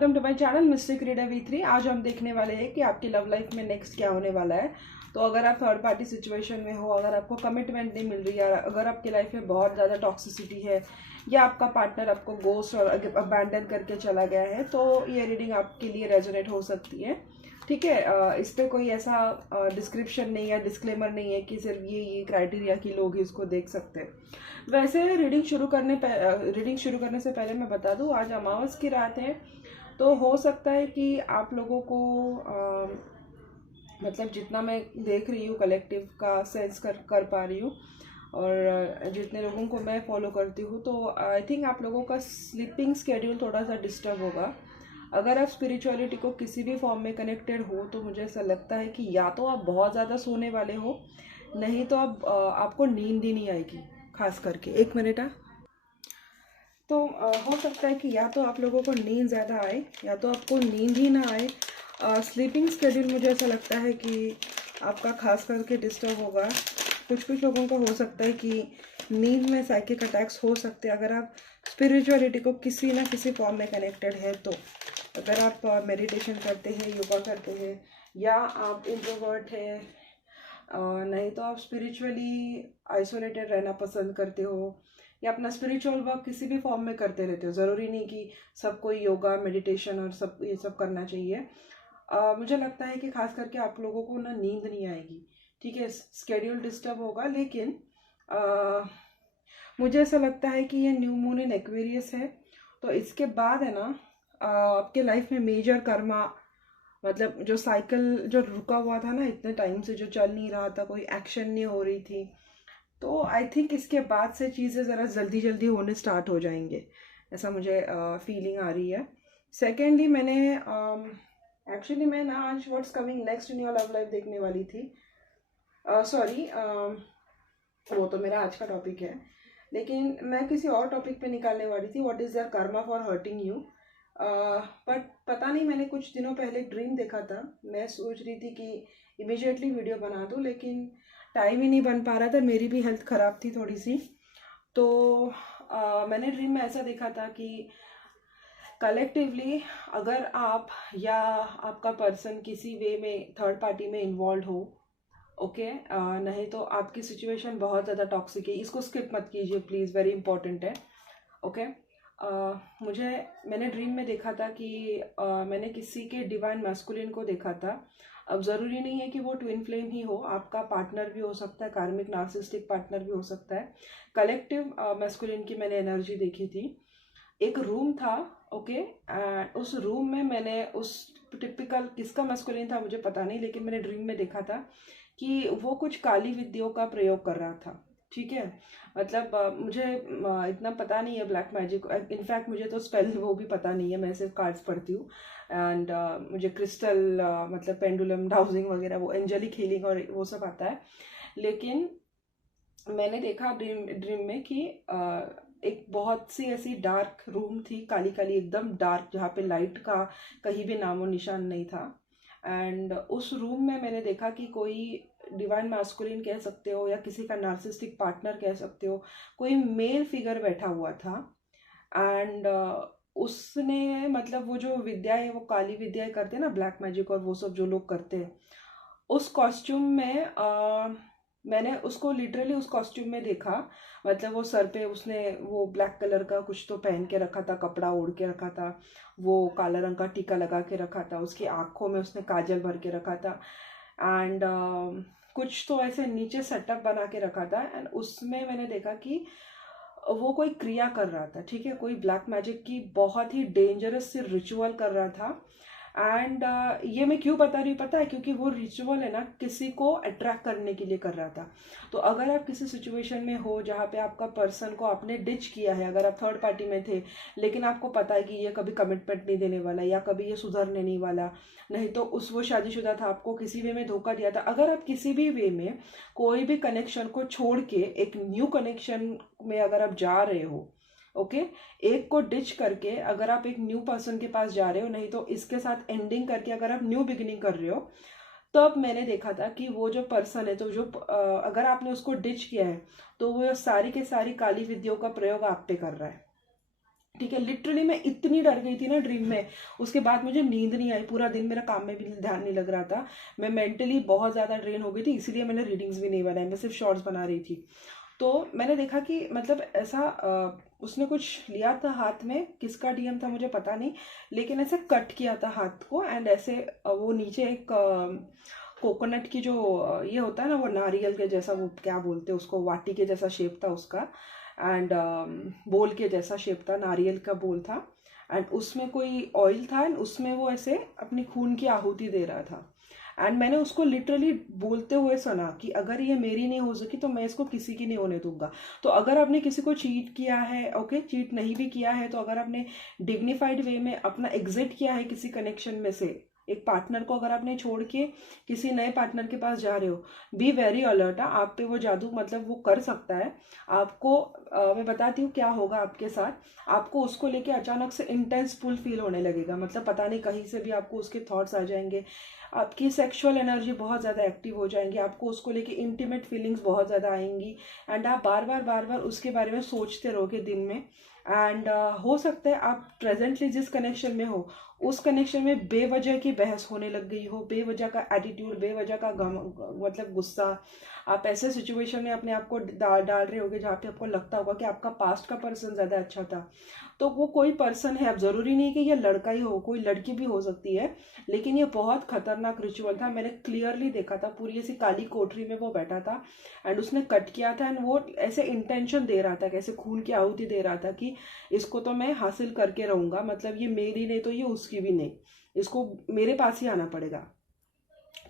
Welcome to my channel mystic reader V3। आज हम देखने वाले हैं कि आपकी लव लाइफ में नेक्स्ट क्या होने वाला है। तो अगर आप थर्ड पार्टी सिचुएशन में हो, अगर आपको कमिटमेंट नहीं मिल रही है, अगर आपकी लाइफ में बहुत ज़्यादा टॉक्सिसिटी है या आपका पार्टनर आपको गोस्ट और अबैंडन करके चला गया है, तो ये रीडिंग आपके लिए रेजोनेट हो सकती है। ठीक है, इस पर कोई ऐसा डिस्क्रिप्शन नहीं है, डिस्क्लेमर नहीं है कि सिर्फ ये क्राइटेरिया के लोग ही इसको देख सकते हैं। वैसे रीडिंग शुरू करने से पहले मैं बता दूं, आज अमावस की रात है, तो हो सकता है कि आप लोगों को मतलब जितना मैं देख रही हूँ कलेक्टिव का सेंस कर पा रही हूँ और जितने लोगों को मैं फॉलो करती हूँ, तो आई थिंक आप लोगों का स्लीपिंग स्केड्यूल थोड़ा सा डिस्टर्ब होगा। अगर आप स्पिरिचुअलिटी को किसी भी फॉर्म में कनेक्टेड हो, तो मुझे ऐसा लगता है कि या तो आप बहुत ज़्यादा सोने वाले हो, नहीं तो आपको नींद ही नहीं आएगी। खास करके एक मिनट तो हो सकता है कि या तो आप लोगों को नींद ज़्यादा आए या तो आपको नींद ही ना आए। स्लीपिंग स्केड्यूल मुझे ऐसा लगता है कि आपका खास करके डिस्टर्ब होगा। कुछ लोगों को हो सकता है कि नींद में साइकिक अटैक्स हो सकते हैं। अगर आप स्पिरिचुअलिटी को किसी ना किसी फॉर्म में कनेक्टेड है, तो अगर आप मेडिटेशन करते हैं, योगा करते हैं, या आप इंट्रोवर्ट है, नहीं तो आप स्पिरिचुअली आइसोलेटेड रहना पसंद करते हो, या अपना स्पिरिचुअल वर्क किसी भी फॉर्म में करते रहते हो। ज़रूरी नहीं कि सबको योगा मेडिटेशन और सब ये सब करना चाहिए। मुझे लगता है कि खास करके आप लोगों को ना नींद नहीं आएगी। ठीक है, स्केड्यूल डिस्टर्ब होगा, लेकिन मुझे ऐसा लगता है कि ये न्यू मून इन एक्वेरियस है, तो इसके बाद है ना आपके लाइफ में मेजर कर्मा, मतलब जो साइकिल जो रुका हुआ था ना इतने टाइम से, जो चल नहीं रहा था, कोई एक्शन नहीं हो रही थी, तो आई थिंक इसके बाद से चीज़ें ज़रा जल्दी जल्दी होने स्टार्ट हो जाएंगे, ऐसा मुझे फीलिंग आ रही है। सेकेंडली मैंने एक्चुअली मैं ना आज what's coming next in your love life देखने वाली थी। सॉरी, वो तो मेरा आज का टॉपिक है, लेकिन मैं किसी और टॉपिक पे निकालने वाली थी, what is there karma for hurting you. But पता नहीं, मैंने कुछ दिनों पहले एक ड्रीम देखा था। मैं सोच रही थी कि इमीडिएटली वीडियो बना दूँ, लेकिन टाइम ही नहीं बन पा रहा था, मेरी भी हेल्थ ख़राब थी थोड़ी सी। तो मैंने ड्रीम में ऐसा देखा था कि कलेक्टिवली अगर आप या आपका पर्सन किसी वे में थर्ड पार्टी में इन्वॉल्व हो, ओके, नहीं तो आपकी सिचुएशन बहुत ज़्यादा टॉक्सिक है। इसको स्किप मत कीजिए प्लीज़, वेरी इंपॉर्टेंट है। ओके, मैंने ड्रीम में देखा था कि मैंने किसी के डिवाइन मैस्कुलिन को देखा था। अब ज़रूरी नहीं है कि वो ट्विन फ्लेम ही हो, आपका पार्टनर भी हो सकता है, कार्मिक नार्सिस्टिक पार्टनर भी हो सकता है। कलेक्टिव मैस्कुलिन की मैंने एनर्जी देखी थी। एक रूम था, ओके, एंड उस रूम में मैंने उस टिपिकल किसका मैस्कुलिन था मुझे पता नहीं, लेकिन मैंने ड्रीम में देखा था कि वो कुछ काली विद्याओं का प्रयोग कर रहा था। ठीक है, मतलब मुझे इतना पता नहीं है ब्लैक मैजिक, इनफैक्ट मुझे तो स्पेल वो भी पता नहीं है, मैं सिर्फ कार्ड्स पढ़ती हूँ। एंड मुझे क्रिस्टल मतलब पेंडुलम डाउजिंग वगैरह, वो एंजेलिक हीलिंग और वो सब आता है। लेकिन मैंने देखा ड्रीम में कि एक बहुत सी ऐसी डार्क रूम थी, काली काली एकदम डार्क, जहाँ पे लाइट का कहीं भी नामो निशान नहीं था। एंड उस रूम में मैंने देखा कि कोई डिवाइन मास्कुलिन कह सकते हो या किसी का नार्सिस्टिक पार्टनर कह सकते हो, कोई मेल फिगर बैठा हुआ था। एंड उसने मतलब वो जो विद्या है, वो काली विद्याएं करते हैं ना, ब्लैक मैजिक और वो सब जो लोग करते हैं, उस कॉस्ट्यूम में मैंने उसको लिटरली उस कॉस्ट्यूम में देखा। मतलब वो सर पे उसने वो ब्लैक कलर का कुछ तो पहन के रखा था, कपड़ा ओढ़ के रखा था, वो काला रंग का टीका लगा के रखा था, उसकी आँखों में उसने काजल भर के रखा था। एंड कुछ तो ऐसे नीचे सेटअप बना के रखा था। एंड उसमें मैंने देखा कि वो कोई क्रिया कर रहा था। ठीक है, कोई ब्लैक मैजिक की बहुत ही डेंजरस सी रिचुअल कर रहा था। एंड ये मैं क्यों बता रही हूँ पता है, क्योंकि वो रिचुअल है ना किसी को अट्रैक्ट करने के लिए कर रहा था। तो अगर आप किसी सिचुएशन में हो जहाँ पे आपका पर्सन को आपने डिच किया है, अगर आप थर्ड पार्टी में थे, लेकिन आपको पता है कि ये कभी कमिटमेंट नहीं देने वाला या कभी ये सुधरने नहीं वाला, नहीं तो वो शादीशुदा था, आपको किसी वे में धोखा दिया था, अगर आप किसी भी वे में कोई भी कनेक्शन को छोड़ के एक न्यू कनेक्शन में अगर आप जा रहे हो, ओके, एक को डिच करके अगर आप एक न्यू पर्सन के पास जा रहे हो, नहीं तो इसके साथ एंडिंग करके अगर आप न्यू बिगिनिंग कर रहे हो, तब मैंने देखा था कि वो जो पर्सन है, तो जो अगर आपने उसको डिच किया है, तो वो सारी के सारी काली विद्याओं का प्रयोग आप पे कर रहा है। ठीक है। लिटरली मैं इतनी डर गई थी ना ड्रीम में, उसके बाद मुझे नींद नहीं आई, पूरा दिन मेरा काम में भी ध्यान नहीं लग रहा था, मैं मेंटली बहुत ज़्यादा ड्रेन हो गई थी, इसीलिए मैंने रीडिंग्स भी नहीं बनाई, मैं सिर्फ शॉर्ट्स बना रही थी। तो मैंने देखा कि मतलब ऐसा उसने कुछ लिया था हाथ में, किसका डीएम था मुझे पता नहीं, लेकिन ऐसे कट किया था हाथ को, एंड ऐसे वो नीचे एक कोकोनट की जो ये होता है ना, वो नारियल के जैसा, वो क्या बोलते हैं उसको, वाटी के जैसा शेप था उसका, एंड बोल के जैसा शेप था, नारियल का बोल था, एंड उसमें कोई ऑयल था, एंड उसमें वो ऐसे अपनी खून की आहुति दे रहा था। एंड मैंने उसको लिटरली बोलते हुए सुना कि अगर ये मेरी नहीं हो सकी तो मैं इसको किसी की नहीं होने दूंगा। तो अगर आपने किसी को चीट किया है, ओके, चीट नहीं भी किया है, तो अगर आपने डिग्निफाइड वे में अपना एग्जिट किया है किसी कनेक्शन में से, एक पार्टनर को अगर आपने छोड़ के किसी नए पार्टनर के पास जा रहे हो, बी वेरी अलर्ट। आप पे वो जादू मतलब वो कर सकता है आपको। मैं बताती हूँ क्या होगा आपके साथ। आपको उसको लेके अचानक से इंटेंस पुल फील होने लगेगा, मतलब पता नहीं कहीं से भी आपको उसके थॉट्स आ जाएंगे, आपकी सेक्सुअल एनर्जी बहुत ज़्यादा एक्टिव हो जाएंगी, आपको उसको लेके इंटीमेट फीलिंग्स बहुत ज़्यादा आएंगी, एंड आप बार बार उसके बारे में सोचते रहोगे दिन में। एंड हो सकता है आप प्रेजेंटली जिस कनेक्शन में हो उस कनेक्शन में बेवजह की बहस होने लग गई हो, बेवजह का एटीट्यूड, बेवजह का मतलब गुस्सा, आप ऐसे सिचुएशन में अपने आप को डाल रहे होगे जहाँ पे आपको लगता होगा कि आपका पास्ट का पर्सन ज़्यादा अच्छा था। तो वो कोई पर्सन है, अब ज़रूरी नहीं कि ये लड़का ही हो, कोई लड़की भी हो सकती है, लेकिन ये बहुत खतरनाक रिचुअल था। मैंने क्लियरली देखा था, पूरी ऐसी काली कोठरी में वो बैठा था, एंड उसने कट किया था, एंड वो ऐसे इंटेंशन दे रहा था, कैसे खून की आहुति दे रहा था कि इसको तो मैं हासिल करके रहूँगा, मतलब ये मेरी नहीं तो ये उसकी भी नहीं, इसको मेरे पास ही आना पड़ेगा।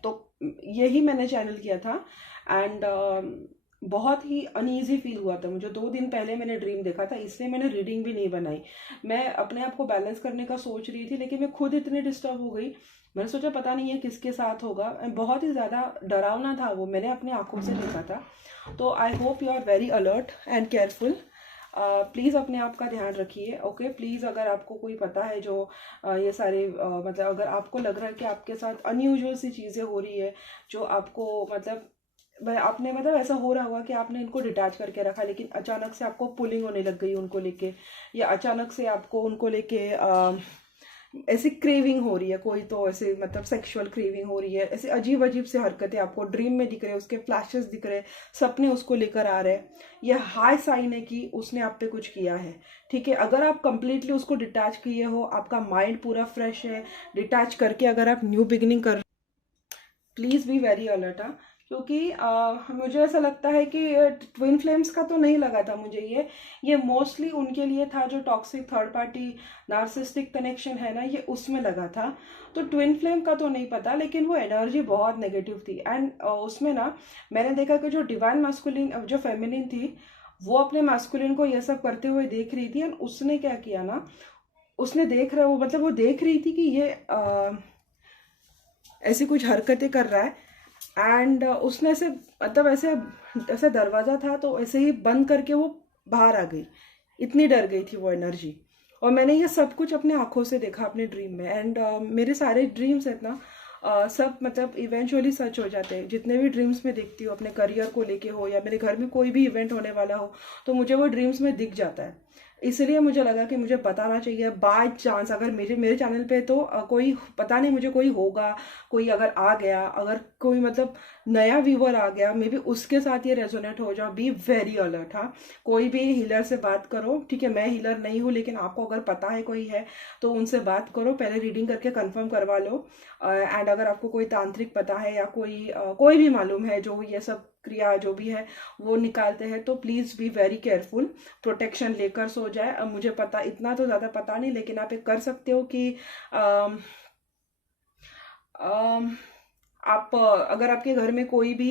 तो यही मैंने चैनल किया था, एंड बहुत ही अनईजी फील हुआ था मुझे। 2 दिन पहले मैंने ड्रीम देखा था, इसलिए मैंने रीडिंग भी नहीं बनाई। मैं अपने आप को बैलेंस करने का सोच रही थी, लेकिन मैं खुद इतनी डिस्टर्ब हो गई, मैंने सोचा पता नहीं है किसके साथ होगा। बहुत ही ज़्यादा डरावना था वो, मैंने अपनी आंखों से देखा था। तो I hope you are very alert and careful. Please अपने आप का ध्यान रखिए, ओके। प्लीज़ अगर आपको कोई पता है जो ये सारे मतलब अगर आपको लग रहा है कि आपके साथ अनयूजुअल सी चीज़ें हो रही है, जो आपको मतलब आपने मतलब ऐसा हो रहा होगा कि आपने इनको डिटैच करके रखा, लेकिन अचानक से आपको पुलिंग होने लग गई उनको लेके, या अचानक से आपको उनको लेके ऐसी क्रेविंग हो रही है, कोई तो ऐसे मतलब सेक्सुअल क्रेविंग हो रही है, ऐसे अजीब अजीब से हरकतें आपको ड्रीम में दिख रहे हैं, उसके फ्लैशेस दिख रहे हैं, सपने उसको लेकर आ रहे हैं, यह हाई साइन है कि उसने आप पे कुछ किया है। ठीक है, अगर आप कंप्लीटली उसको डिटैच किए हो, आपका माइंड पूरा फ्रेश है, डिटैच करके अगर आप न्यू बिगिनिंग कर, प्लीज़ बी वेरी अलर्ट। हाँ, क्योंकि मुझे ऐसा लगता है कि ट्विन फ्लेम्स का तो नहीं लगा था मुझे, ये मोस्टली उनके लिए था जो toxic third party narcissistic connection है ना, ये उसमें लगा था। तो ट्विन फ्लेम का तो नहीं पता, लेकिन वो एनर्जी बहुत नेगेटिव थी, एंड उसमें ना मैंने देखा कि जो डिवाइन मास्कुलिन जो फेमिनिन थी, वो अपने मास्कुलिन को ये सब करते हुए देख रही थी, एंड उसने क्या किया ना, उसने देख रहा वो मतलब वो देख रही थी कि ये ऐसी कुछ हरकतें कर रहा है, एंड उसने ऐसे मतलब ऐसे ऐसे दरवाज़ा था तो ऐसे ही बंद करके वो बाहर आ गई, इतनी डर गई थी वो एनर्जी। और मैंने ये सब कुछ अपने आंखों से देखा अपने ड्रीम में, एंड मेरे सारे ड्रीम्स है ना सब मतलब इवेंचुअली सच हो जाते हैं। जितने भी ड्रीम्स में देखती हूँ अपने करियर को लेके हो, या मेरे घर में कोई भी इवेंट होने वाला हो, तो मुझे वो ड्रीम्स में दिख जाता है। इसलिए मुझे लगा कि मुझे बताना चाहिए, बाय चांस अगर मेरे मेरे चैनल पे तो कोई पता नहीं मुझे कोई होगा, कोई अगर आ गया, अगर कोई मतलब नया व्यूअर आ गया, मे बी उसके साथ ये रेजोनेट हो जाओ, बी वेरी अलर्ट। हाँ, कोई भी हीलर से बात करो, ठीक है, मैं हीलर नहीं हूँ, लेकिन आपको अगर पता है कोई है तो उनसे बात करो, पहले रीडिंग करके कंफर्म करवा लो। एंड अगर आपको कोई तांत्रिक पता है या कोई भी मालूम है जो ये सब क्रिया जो भी है वो निकालते हैं, तो please be very careful, protection लेकर सो जाए। अब मुझे पता इतना तो ज़्यादा पता नहीं, लेकिन आप एक कर सकते हो कि अम, अम, आप अगर आपके घर में कोई भी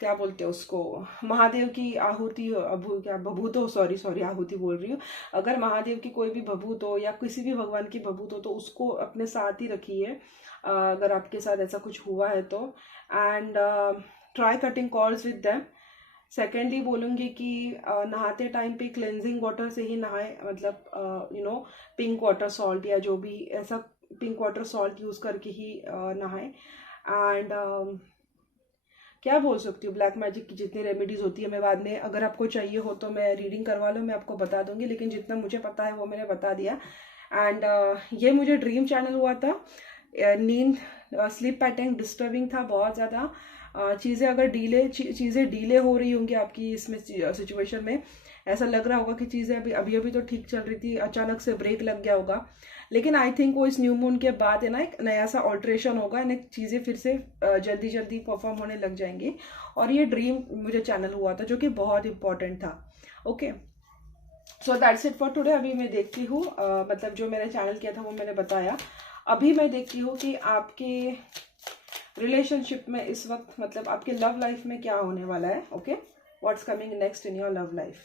क्या बोलते हैं उसको, महादेव की आहुति अभू क्या बभूत हो, सॉरी सॉरी आहुति बोल रही हूँ, अगर महादेव की कोई भी भभूत हो या किसी भी भगवान की भभूत हो तो उसको अपने साथ ही रखिए, अगर आपके साथ ऐसा कुछ हुआ है तो। And try cutting cords with them. Secondly बोलूँगी कि नहाते टाइम पे क्लेंजिंग वाटर से ही नहाए, मतलब पिंक वाटर सॉल्ट या जो भी ऐसा पिंक वाटर सॉल्ट यूज़ करके ही नहाए। एंड क्या बोल सकती हूँ, ब्लैक मैजिक की जितनी रेमेडीज होती है मैं बाद में अगर आपको चाहिए हो तो मैं रीडिंग करवा लूँ, मैं आपको बता दूंगी, लेकिन जितना मुझे पता है वो मैंने बता दिया। एंड ये मुझे ड्रीम चैनल हुआ था। नींद स्लीप पैटर्न डिस्टर्बिंग था बहुत ज़्यादा। चीज़ें अगर चीज़ें डीले हो रही होंगी आपकी इसमें सिचुएशन में, ऐसा लग रहा होगा कि चीज़ें अभी अभी अभी तो ठीक चल रही थी, अचानक से ब्रेक लग गया होगा। लेकिन आई थिंक वो इस न्यू मून के बाद है ना एक नया सा ऑल्ट्रेशन होगा एंड चीज़ें फिर से जल्दी जल्दी परफॉर्म होने लग जाएंगी। और ये ड्रीम मुझे चैनल हुआ था जो कि बहुत इंपॉर्टेंट था। Okay, so that's it for today. अभी मैं देखती हूँ मतलब जो मैंने चैनल किया था वो मैंने बताया। अभी मैं देखती हूँ कि आपके रिलेशनशिप में इस वक्त मतलब आपके लव लाइफ में क्या होने वाला है। Okay, what's coming next in your love life.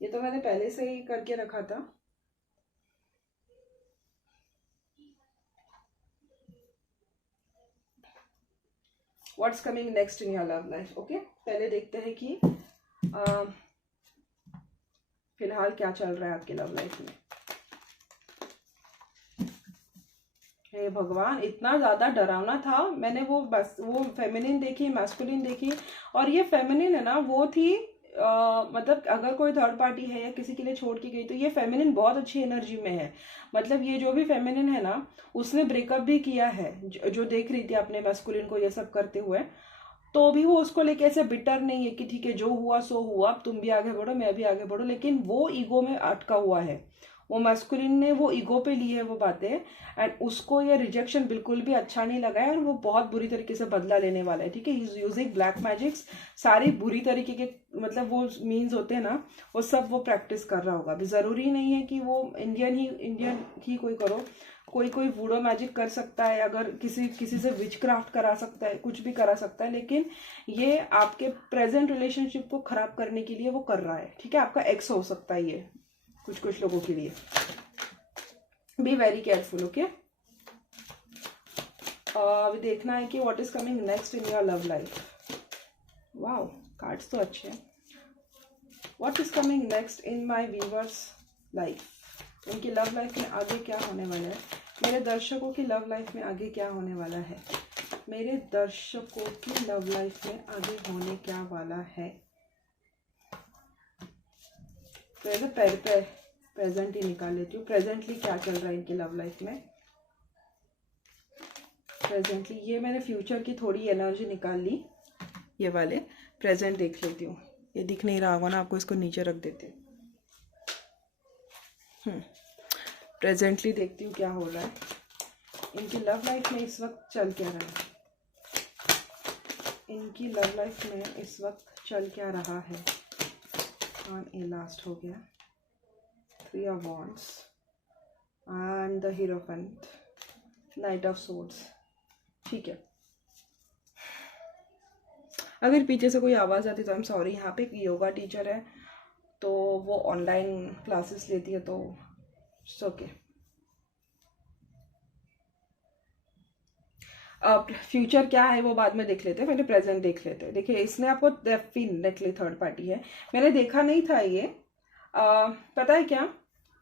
ये तो मैंने पहले से ही करके रखा था। What's coming next in your love life. Okay, पहले देखते हैं कि फिलहाल क्या चल रहा है आपकी लव लाइफ में। हे भगवान, इतना ज़्यादा डरावना था। मैंने वो बस वो फेमिनिन देखी, मैस्कुलिन देखी, और ये फेमिनिन है ना वो थी मतलब अगर कोई थर्ड पार्टी है या किसी के लिए छोड़ के गई तो ये फेमिनिन बहुत अच्छी एनर्जी में है। मतलब ये जो भी फेमिनिन है ना उसने ब्रेकअप भी किया है, जो देख रही थी अपने मैस्कुलिन को ये सब करते हुए, तो भी वो उसको लेके ऐसे बिटर नहीं है कि ठीक है जो हुआ सो हुआ, तुम भी आगे बढ़ो मैं भी आगे बढ़ो, लेकिन वो ईगो में अटका हुआ है। वो मैस्कुलिन ने वो ईगो पे ली है वो बातें, एंड उसको ये रिजेक्शन बिल्कुल भी अच्छा नहीं लगा है और वो बहुत बुरी तरीके से बदला लेने वाला है। ठीक है, he is using black magics, सारी बुरी तरीके के मतलब वो मीन्स होते हैं ना वो सब वो प्रैक्टिस कर रहा होगा। अभी ज़रूरी नहीं है कि वो इंडियन ही कोई करो, कोई कोई वूडो मैजिक कर सकता है, अगर किसी से विच क्राफ्ट करा सकता है, कुछ भी करा सकता है, लेकिन ये आपके प्रेजेंट रिलेशनशिप को खराब करने के लिए वो कर रहा है। ठीक है, आपका एक्स हो सकता है ये कुछ लोगों के लिए। Be very careful. ओके, अभी देखना है कि what is coming next in your love life. Wow, cards तो अच्छे हैं। What is coming next in my viewers life, उनकी लव लाइफ में आगे क्या होने वाला है। मेरे दर्शकों की लव लाइफ में आगे क्या होने वाला है। मेरे दर्शकों की लव लाइफ में आगे होने क्या वाला है। तो प्रेजेंट ही निकाल लेती हूँ। प्रेजेंटली क्या चल रहा है इनकी लव लाइफ में। प्रेजेंटली ये मैंने फ्यूचर की थोड़ी एनर्जी निकाल ली, ये वाले। प्रेजेंट देख लेती हूँ, ये दिख नहीं रहा होगा ना आपको, इसको नीचे रख देती हूँ। प्रेजेंटली देखती हूँ क्या हो रहा है इनकी लव लाइफ में इस वक्त चल क्या रहा है। इनकी लव लाइफ में इस वक्त चल क्या रहा है। ये लास्ट हो गया, 3 of Wands and the Hierophant, Knight of Swords। ठीक है, अगर पीछे से कोई आवाज़ आती तो आई एम सॉरी। यहाँ पे एक योगा टीचर है तो वो ऑनलाइन क्लासेस लेती है, तो ओके। अब फ्यूचर क्या है वो बाद में देख लेते हैं, पहले प्रेजेंट देख लेते हैं। देखिए, इसने आपको डेफिनेटली थर्ड पार्टी है, मैंने देखा नहीं था ये। पता है क्या,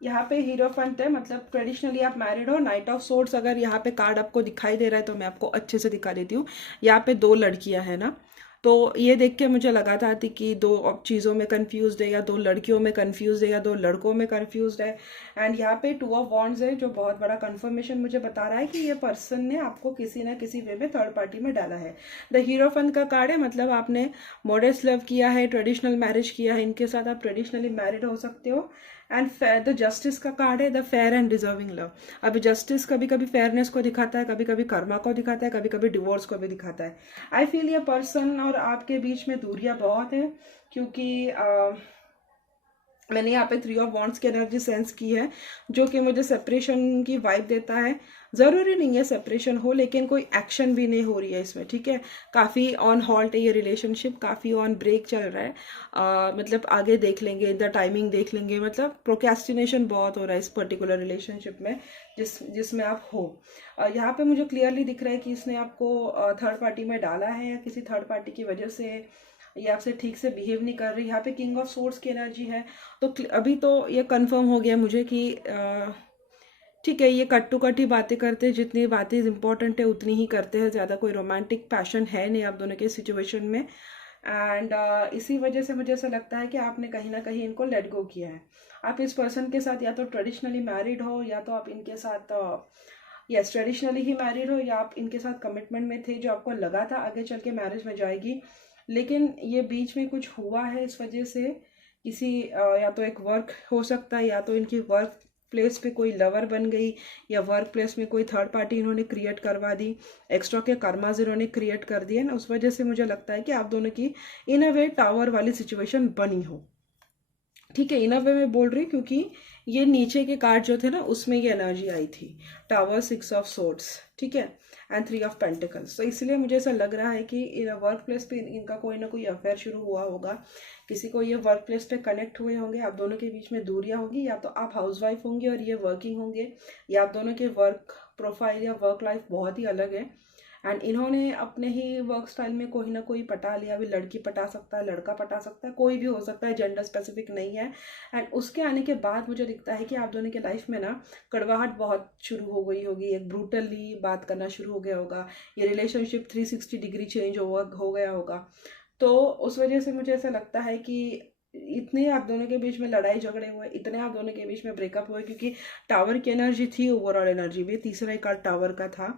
यहाँ पे हीरोफेंट है, मतलब ट्रेडिशनली आप मैरिड हो। नाइट ऑफ सोर्ड्स अगर यहाँ पे कार्ड आपको दिखाई दे रहा है तो मैं आपको अच्छे से दिखा देती हूँ। यहाँ पे 2 लड़कियां हैं ना, तो ये देख के मुझे लगा था कि 2 चीज़ों में कंफ्यूज है, या 2 लड़कियों में कंफ्यूज है, या 2 लड़कों में कंफ्यूज है। एंड यहाँ पे 2 of Wands है, जो बहुत बड़ा कंफर्मेशन मुझे बता रहा है कि ये पर्सन ने आपको किसी ना किसी वे में थर्ड पार्टी में डाला है। द हीरोफेंट का कार्ड है, मतलब आपने मॉडेस्ट लव किया है, ट्रेडिशनल मैरिज किया है, इनके साथ आप ट्रेडिशनली मैरिड हो सकते हो। एंड द जस्टिस का कार्ड है, the fair and deserving love. अभी जस्टिस कभी कभी फेयरनेस को दिखाता है, कभी कभी कर्मा को दिखाता है, कभी कभी डिवोर्स को भी दिखाता है। आई फील ये पर्सन और आपके बीच में दूरियां बहुत है, क्योंकि मैंने यहाँ पे 3 of Wands की एनर्जी सेंस की है, जो कि मुझे सेपरेशन की वाइब देता है। ज़रूरी नहीं है सेपरेशन हो, लेकिन कोई एक्शन भी नहीं हो रही है इसमें। ठीक है, काफ़ी ऑन हॉल्ट है ये रिलेशनशिप, काफ़ी ऑन ब्रेक चल रहा है। मतलब आगे देख लेंगे, द टाइमिंग देख लेंगे, मतलब प्रोक्रेस्टिनेशन बहुत हो रहा है इस पर्टिकुलर रिलेशनशिप में जिसमें आप हो। यहाँ पे मुझे क्लियरली दिख रहा है कि इसने आपको थर्ड पार्टी में डाला है, या किसी थर्ड पार्टी की वजह से ये आपसे ठीक से बिहेव नहीं कर रही। यहाँ पे किंग ऑफ सोर्ड्स की एनर्जी है, तो अभी तो ये कंफर्म हो गया मुझे कि ठीक है, ये कट टू कट ही बातें करते हैं, जितनी बातें इंपॉर्टेंट है उतनी ही करते हैं, ज़्यादा कोई रोमांटिक पैशन है नहीं आप दोनों के सिचुएशन में। एंड इसी वजह से मुझे ऐसा लगता है कि आपने कहीं ना कहीं इनको लेट गो किया है। आप इस पर्सन के साथ या तो ट्रेडिशनली मैरिड हो, या तो आप इनके साथ यस ट्रेडिशनली ही मैरिड हो, या आप इनके साथ कमिटमेंट में थे जो आपको लगा था आगे चल के मैरिज में जाएगी, लेकिन ये बीच में कुछ हुआ है, इस वजह से किसी या तो एक वर्क हो सकता है, या तो इनकी वर्क प्लेस पे कोई लवर बन गई, या वर्क प्लेस में कोई थर्ड पार्टी इन्होंने क्रिएट करवा दी, एक्स्ट्रा के कर्माज इन्होंने क्रिएट कर दिए ना, उस वजह से मुझे लगता है कि आप दोनों की इन अ वे टावर वाली सिचुएशन बनी हो। ठीक है, इन अ वे मैं बोल रही हूँ क्योंकि ये नीचे के कार्ड जो थे ना उसमें ये एनर्जी आई थी, टावर, 6 ऑफ सोर्ड्स, ठीक है, एंड 3 ऑफ पेंटिकल्स। तो इसलिए मुझे ऐसा लग रहा है कि वर्क प्लेस पे इनका कोई ना कोई अफेयर शुरू हुआ होगा, किसी को ये वर्क प्लेस पे कनेक्ट हुए होंगे, आप दोनों के बीच में दूरियां होगी, या तो आप हाउसवाइफ होंगे और ये वर्किंग होंगे, या आप दोनों के वर्क प्रोफाइल या वर्क लाइफ बहुत ही अलग है, एंड इन्होंने अपने ही वर्क स्टाइल में कोई ना कोई पटा लिया। अभी लड़की पटा सकता है, लड़का पटा सकता है, कोई भी हो सकता है, जेंडर स्पेसिफिक नहीं है। एंड उसके आने के बाद मुझे दिखता है कि आप दोनों के लाइफ में ना कड़वाहट बहुत शुरू हो गई होगी, एक ब्रूटली बात करना शुरू हो गया होगा, ये रिलेशनशिप 360 डिग्री चेंज हो गया होगा। तो उस वजह से मुझे ऐसा लगता है कि इतने आप दोनों के बीच में लड़ाई झगड़े हुए, इतने आप दोनों के बीच में ब्रेकअप हुए, क्योंकि टावर की एनर्जी थी ओवरऑल एनर्जी में, तीसरा ही कार्ड टावर का था।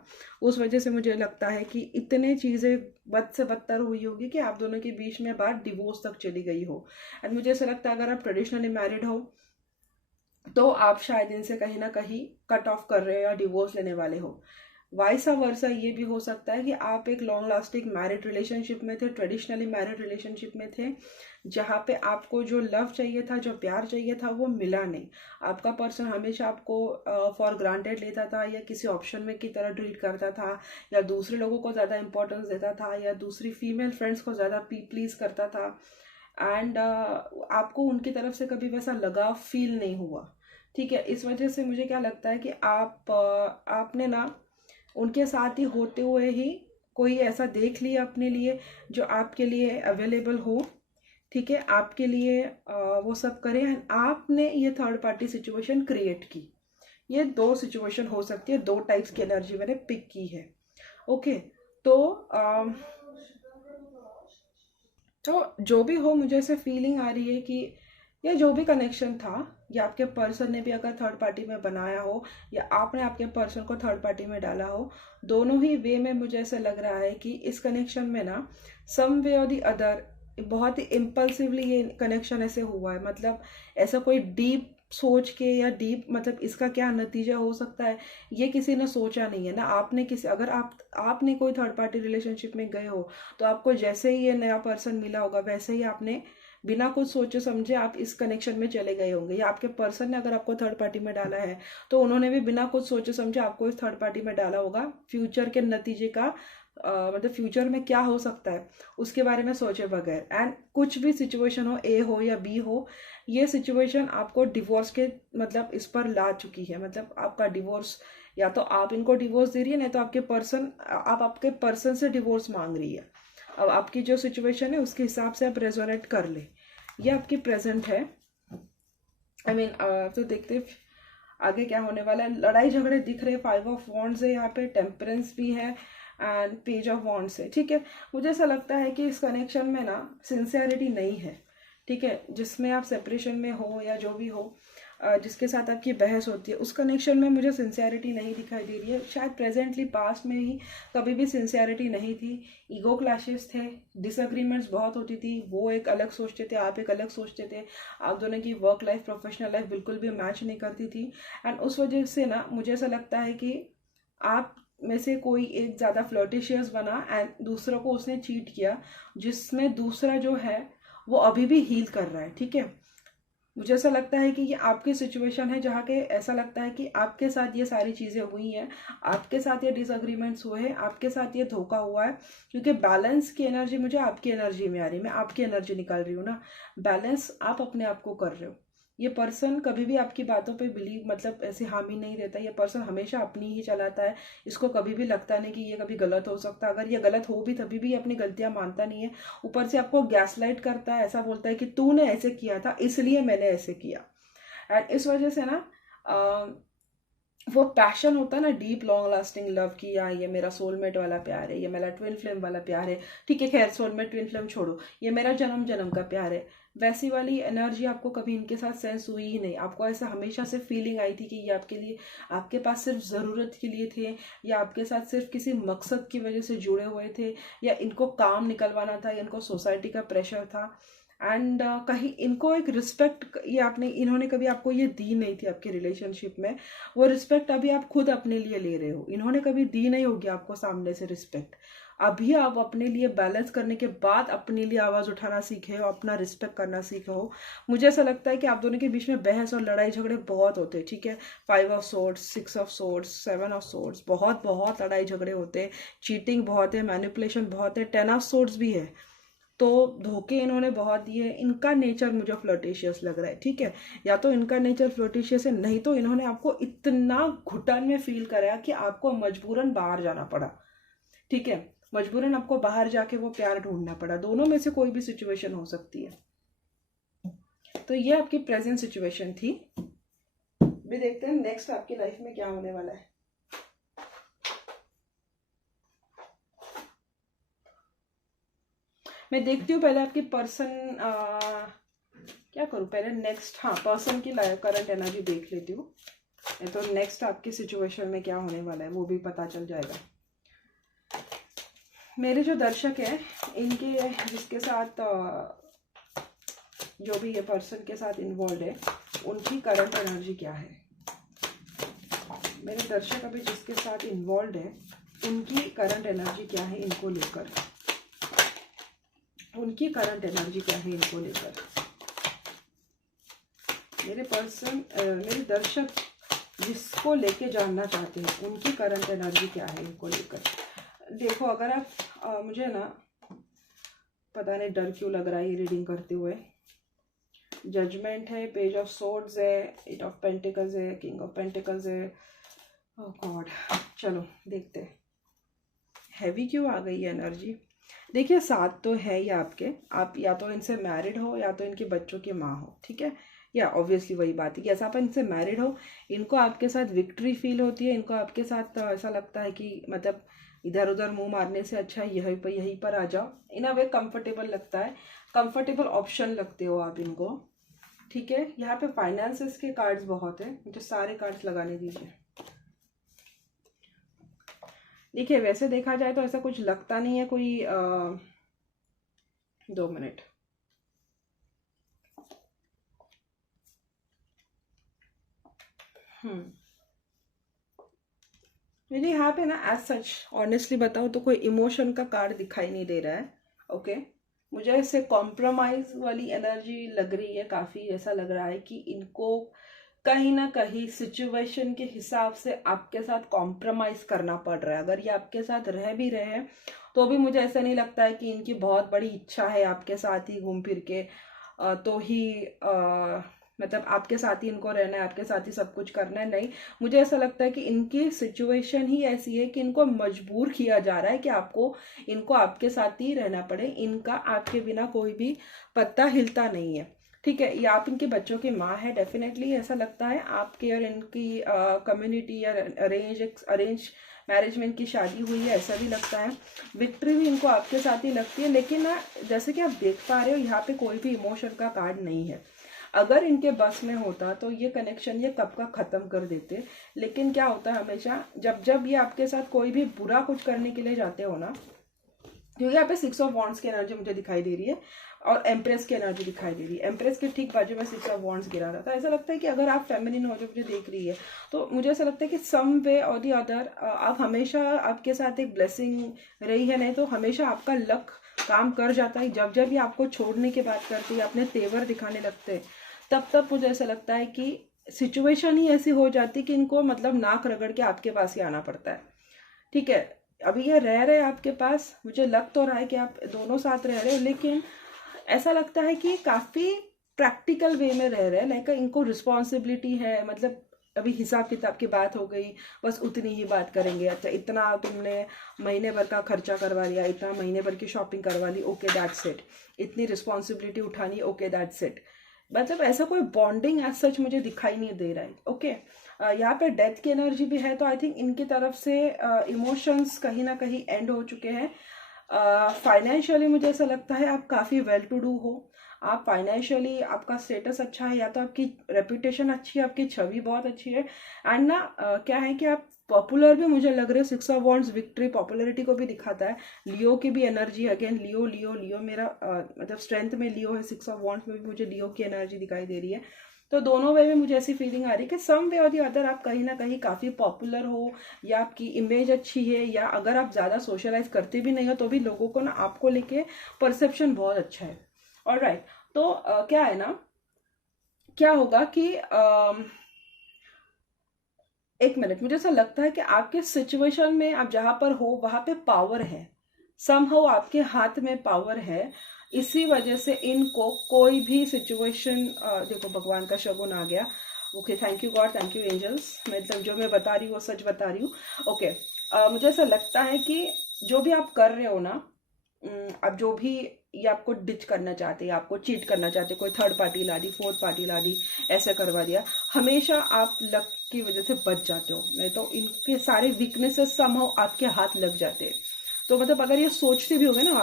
उस वजह से मुझे लगता है कि इतने चीज़ें बद से बदतर हुई होगी कि आप दोनों के बीच में बात डिवोर्स तक चली गई हो। एंड मुझे ऐसा लगता है अगर आप ट्रेडिशनली मैरिड हो तो आप शायद इनसे कहीं ना कहीं कट ऑफ कर रहे हो या डिवोर्स लेने वाले हो। वाइसा वर्सा ये भी हो सकता है कि आप एक लॉन्ग लास्टिंग मैरिड रिलेशनशिप में थे, ट्रेडिशनली मैरिड रिलेशनशिप में थे, जहाँ पे आपको जो लव चाहिए था, जो प्यार चाहिए था, वो मिला नहीं। आपका पर्सन हमेशा आपको फॉर ग्रांटेड लेता था, या किसी ऑप्शन में की तरह ट्रीट करता था, या दूसरे लोगों को ज़्यादा इंपॉर्टेंस देता था, या दूसरी फीमेल फ्रेंड्स को ज़्यादा प्लीज करता था। एंड आपको उनकी तरफ से कभी वैसा लगाव फील नहीं हुआ। ठीक है, इस वजह से मुझे क्या लगता है कि आपने ना उनके साथ ही होते हुए ही कोई ऐसा देख लिया अपने लिए जो आपके लिए अवेलेबल हो, ठीक है, आपके लिए वो सब करें, एंड आपने ये थर्ड पार्टी सिचुएशन क्रिएट की। ये दो सिचुएशन हो सकती है, दो टाइप्स की एनर्जी मैंने पिक की है। ओके, तो जो भी हो, मुझे ऐसे फीलिंग आ रही है कि या जो भी कनेक्शन था, या आपके पर्सन ने भी अगर थर्ड पार्टी में बनाया हो, या आपने आपके पर्सन को थर्ड पार्टी में डाला हो, दोनों ही वे में मुझे ऐसा लग रहा है कि इस कनेक्शन में ना सम वे और दी अदर बहुत ही इम्पल्सिवली ये कनेक्शन ऐसे हुआ है। मतलब ऐसा कोई डीप सोच के, या डीप मतलब इसका क्या नतीजा हो सकता है, ये किसी ने सोचा नहीं है ना। आपने किसी अगर आपने कोई थर्ड पार्टी रिलेशनशिप में गए हो, तो आपको जैसे ही ये नया पर्सन मिला होगा, वैसे ही आपने बिना कुछ सोचे समझे आप इस कनेक्शन में चले गए होंगे, या आपके पर्सन ने अगर आपको थर्ड पार्टी में डाला है तो उन्होंने भी बिना कुछ सोचे समझे आपको इस थर्ड पार्टी में डाला होगा। फ्यूचर के नतीजे का मतलब फ्यूचर में क्या हो सकता है उसके बारे में सोचे बगैर। एंड कुछ भी सिचुएशन हो, ए हो या बी हो, ये सिचुएशन आपको डिवोर्स के मतलब इस पर ला चुकी है। मतलब आपका डिवोर्स, या तो आप इनको डिवोर्स दे रही है, नहीं तो आप आपके पर्सन से डिवोर्स मांग रही है। अब आपकी जो सिचुएशन है उसके हिसाब से आप रेजोनेट कर ले। ये आपकी प्रेजेंट है। आई मीन तो देखते आगे क्या होने वाला है। लड़ाई झगड़े दिख रहे, 5 ऑफ वॉन्ड्स है यहाँ पे, टेम्परेंस भी है, एंड पेज ऑफ वॉन्ड्स है। ठीक है, मुझे ऐसा लगता है कि इस कनेक्शन में ना सिंसियरिटी नहीं है। ठीक है, जिसमें आप सेपरेशन में हो या जो भी हो, जिसके साथ आपकी बहस होती है, उस कनेक्शन में मुझे सिंसियरिटी नहीं दिखाई दे रही है। शायद प्रेजेंटली पास्ट में ही कभी भी सिंसियरिटी नहीं थी। ईगो क्लैशेस थे, डिसएग्रीमेंट्स बहुत होती थी, वो एक अलग सोचते थे, आप एक अलग सोचते थे, आप दोनों की वर्क लाइफ प्रोफेशनल लाइफ बिल्कुल भी मैच नहीं करती थी। एंड उस वजह से ना मुझे ऐसा लगता है कि आप में से कोई एक ज़्यादा फ्लर्टिशियस बना, एंड दूसरों को उसने चीट किया, जिसमें दूसरा जो है वो अभी भी हील कर रहा है। ठीक है, मुझे ऐसा लगता है कि ये आपकी सिचुएशन है जहाँ के ऐसा लगता है कि आपके साथ ये सारी चीज़ें हुई हैं, आपके साथ ये डिसएग्रीमेंट्स हुए हैं, आपके साथ ये धोखा हुआ है। क्योंकि बैलेंस की एनर्जी मुझे आपकी एनर्जी में आ रही है, मैं आपकी एनर्जी निकाल रही हूँ ना। बैलेंस आप अपने आप को कर रहे हो। ये पर्सन कभी भी आपकी बातों पे बिलीव मतलब ऐसे हामी नहीं देता। ये पर्सन हमेशा अपनी ही चलाता है, इसको कभी भी लगता नहीं कि ये कभी गलत हो सकता। अगर ये गलत हो भी तभी भी अपनी गलतियां मानता नहीं है, ऊपर से आपको गैसलाइट करता है, ऐसा बोलता है कि तूने ऐसे किया था इसलिए मैंने ऐसे किया। एंड इस वजह से ना वो पैशन होता है ना, डीप लॉन्ग लास्टिंग लव की, या ये मेरा सोलमेट वाला प्यार है, ये मेरा ट्विन फ्लेम वाला प्यार है, ठीक है खैर सोलमेट ट्विन फ्लेम छोड़ो, ये मेरा जन्म जन्म का प्यार है, वैसी वाली एनर्जी आपको कभी इनके साथ सेंस हुई ही नहीं। आपको ऐसा हमेशा से फीलिंग आई थी कि ये आपके लिए, आपके पास सिर्फ ज़रूरत के लिए थे, या आपके साथ सिर्फ किसी मकसद की वजह से जुड़े हुए थे, या इनको काम निकलवाना था, या इनको सोसाइटी का प्रेशर था। एंड कहीं इनको एक रिस्पेक्ट ये आपने, इन्होंने कभी आपको ये दी नहीं थी आपके रिलेशनशिप में, वो रिस्पेक्ट अभी आप खुद अपने लिए ले रहे हो। इन्होंने कभी दी नहीं होगी आपको सामने से रिस्पेक्ट, अभी आप अपने लिए बैलेंस करने के बाद अपने लिए आवाज़ उठाना सीखे हो, अपना रिस्पेक्ट करना सीखे हो। मुझे ऐसा लगता है कि आप दोनों के बीच में बहस और लड़ाई झगड़े बहुत होते हैं, ठीक है, 5 of swords, 6 of swords, 7 of swords, बहुत बहुत लड़ाई झगड़े होते हैं, चीटिंग बहुत है, मैनिपुलेशन बहुत है, 10 ऑफ सोर्ड्स भी है। तो धोखे इन्होंने बहुत दिए। इनका नेचर मुझे फ्लर्टिशियस लग रहा है, ठीक है, या तो इनका नेचर फ्लर्टिशियस है, नहीं तो इन्होंने आपको इतना घुटन में फील कराया कि आपको मजबूरन बाहर जाना पड़ा, ठीक है, मजबूरन आपको बाहर जाके वो प्यार ढूंढना पड़ा। दोनों में से कोई भी सिचुएशन हो सकती है। तो ये आपकी प्रेजेंट सिचुएशन थी। भी देखते हैं नेक्स्ट आपकी लाइफ में क्या होने वाला है। मैं देखती हूँ पहले आपकी पर्सन, क्या करूँ पहले नेक्स्ट, हाँ पर्सन की करंट एनर्जी देख लेती हूँ, तो नेक्स्ट आपकी सिचुएशन में क्या होने वाला है वो भी पता चल जाएगा। मेरे जो दर्शक हैं इनके, जिसके साथ जो भी ये पर्सन के साथ इन्वॉल्व है, उनकी करंट एनर्जी क्या है। मेरे दर्शक अभी जिसके साथ इन्वॉल्व है उनकी करंट एनर्जी क्या है इनको लेकर, उनकी करंट एनर्जी क्या है इनको लेकर। मेरे पर्सन, मेरे दर्शक जिसको लेके जानना चाहते हैं उनकी करंट एनर्जी क्या है इनको लेकर। देखो अगर आप मुझे ना पता नहीं डर क्यों लग रहा है ये रीडिंग करते हुए। जजमेंट है, पेज ऑफ सोर्ड्स है, 8 ऑफ पेंटिकल्स है, किंग ऑफ पेंटिकल्स है। ओह गॉड, चलो देखते हैं हैवी क्यों आ गई है एनर्जी। देखिए साथ तो है ही आपके, आप या तो इनसे मैरिड हो या तो इनके बच्चों की माँ हो, ठीक है, या ऑब्वियसली वही बात है कि ऐसा आप इनसे मैरिड हो, इनको आपके साथ विक्ट्री फील होती है, इनको आपके साथ ऐसा लगता है कि मतलब इधर उधर मुंह मारने से अच्छा यहीं पर आ जाओ। इन अ वे कंफर्टेबल लगता है, कंफर्टेबल ऑप्शन लगते हो आप इनको, ठीक है। यहाँ पे फाइनेंसेस के कार्ड्स बहुत है, मुझे सारे कार्ड्स लगाने दीजिए। देखिए वैसे देखा जाए तो ऐसा कुछ लगता नहीं है कोई 2 मिनट। मुझे यहाँ पे ना एज सच ऑनेस्टली बताऊँ तो कोई इमोशन का कार्ड दिखाई नहीं दे रहा है, ओके। मुझे ऐसे कॉम्प्रोमाइज वाली एनर्जी लग रही है, काफ़ी ऐसा लग रहा है कि इनको कहीं ना कहीं सिचुएशन के हिसाब से आपके साथ कॉम्प्रोमाइज करना पड़ रहा है। अगर ये आपके साथ रह भी रहे हैं तो भी मुझे ऐसा नहीं लगता है कि इनकी बहुत बड़ी इच्छा है आपके साथ ही घूम फिर के तो ही मतलब आपके साथ ही इनको रहना है, आपके साथ ही सब कुछ करना है, नहीं। मुझे ऐसा लगता है कि इनकी सिचुएशन ही ऐसी है कि इनको मजबूर किया जा रहा है कि आपको, इनको आपके साथ ही रहना पड़े, इनका आपके बिना कोई भी पत्ता हिलता नहीं है, ठीक है। ये आप इनके बच्चों की माँ है, डेफिनेटली ऐसा लगता है आपके और इनकी कम्युनिटी या अरेंज मैरिज में इनकी शादी हुई है, ऐसा भी लगता है। विक्ट्री भी इनको आपके साथ ही लगती है, लेकिन ना जैसे कि आप देख पा रहे हो यहाँ पे कोई भी इमोशन का कार्ड नहीं है। अगर इनके बस में होता तो ये कनेक्शन ये कब का ख़त्म कर देते, लेकिन क्या होता है हमेशा जब जब ये आपके साथ कोई भी बुरा कुछ करने के लिए जाते हो ना, क्योंकि यहाँ पे 6 ऑफ वॉन्ड्स की एनर्जी मुझे दिखाई दे रही है और एम्प्रेस की एनर्जी दिखाई दे रही है। एम्प्रेस के ठीक बाजू में 6 ऑफ वॉन्ड्स गिरा रहा था। ऐसा लगता है कि अगर आप फेमिनिन हो जो मुझे देख रही है तो मुझे ऐसा लगता है कि सम वे और दी अदर आप हमेशा, आपके साथ एक ब्लेसिंग रही है, नहीं तो हमेशा आपका लक काम कर जाता है। जब जब ये आपको छोड़ने की बात करती है, अपने तेवर दिखाने लगते हैं, तब तब मुझे ऐसा लगता है कि सिचुएशन ही ऐसी हो जाती कि इनको मतलब नाक रगड़ के आपके पास ही आना पड़ता है, ठीक है। अभी ये रह रहे आपके पास, मुझे लग तो रहा है कि आप दोनों साथ रह रहे हो, लेकिन ऐसा लगता है कि काफ़ी प्रैक्टिकल वे में रह रहे हैं, लाइक इनको रिस्पॉन्सिबिलिटी है, मतलब अभी हिसाब किताब की बात हो गई, बस उतनी ही बात करेंगे। अच्छा इतना तुमने महीने भर का खर्चा करवा लिया, इतना महीने भर की शॉपिंग करवा ली, ओके दैट्स इट। इतनी रिस्पॉन्सिबिलिटी उठानी, ओके दैट्स इट। मतलब ऐसा कोई बॉन्डिंग एज सच मुझे दिखाई नहीं दे रहा है, ओके। यहाँ पे डेथ की एनर्जी भी है, तो आई थिंक इनकी तरफ से इमोशंस कहीं ना कहीं एंड हो चुके हैं। फाइनेंशियली मुझे ऐसा लगता है आप काफ़ी वेल टू डू हो, आप फाइनेंशियली आपका स्टेटस अच्छा है, या तो आपकी रेपुटेशन अच्छी है, आपकी छवि बहुत अच्छी है। एंड ना क्या है कि आप पॉपुलर भी मुझे लग रहे हो। 6 ऑफ वॉन्ड्स विक्ट्री पॉपुलरिटी को भी दिखाता है। लियो की भी एनर्जी, अगेन लियो लियो लियो मेरा मतलब स्ट्रेंथ में लियो है, 6 ऑफ वॉन्ड्स में भी मुझे लियो की एनर्जी दिखाई दे रही है। तो दोनों वे में मुझे ऐसी फीलिंग आ रही है कि सम वे और दी अदर आप कहीं ना कहीं काफ़ी पॉपुलर हो, या आपकी इमेज अच्छी है, या अगर आप ज़्यादा सोशलाइज करते भी नहीं हो तो भी लोगों को ना आपको लेके परसेप्शन बहुत अच्छा है। ऑलराइट, तो क्या है ना, क्या होगा कि एक मिनट, मुझे ऐसा लगता है कि आपके सिचुएशन में आप जहां पर हो वहां पे पावर है, समहाउ आपके हाथ में पावर है। इसी वजह से इनको कोई भी सिचुएशन, देखो भगवान का शगुन आ गया। Okay, thank you God, thank you angels, मतलब जो मैं बता रही हूँ वो सच बता रही हूँ। ओके, मुझे ऐसा लगता है कि जो भी आप कर रहे हो ना, अब जो भी ये आपको डिच करना चाहते हैं, आपको चीट करना चाहते हैं, कोई थर्ड पार्टी ला दी, फोर्थ पार्टी ला दी, ऐसे करवा दिया, हमेशा आप लक की वजह से बच जाते हो। नहीं तो इनके सारे वीकनेसेस समहाउ आपके हाथ लग जाते हैं। तो मतलब अगर ये सोचते भी होंगे ना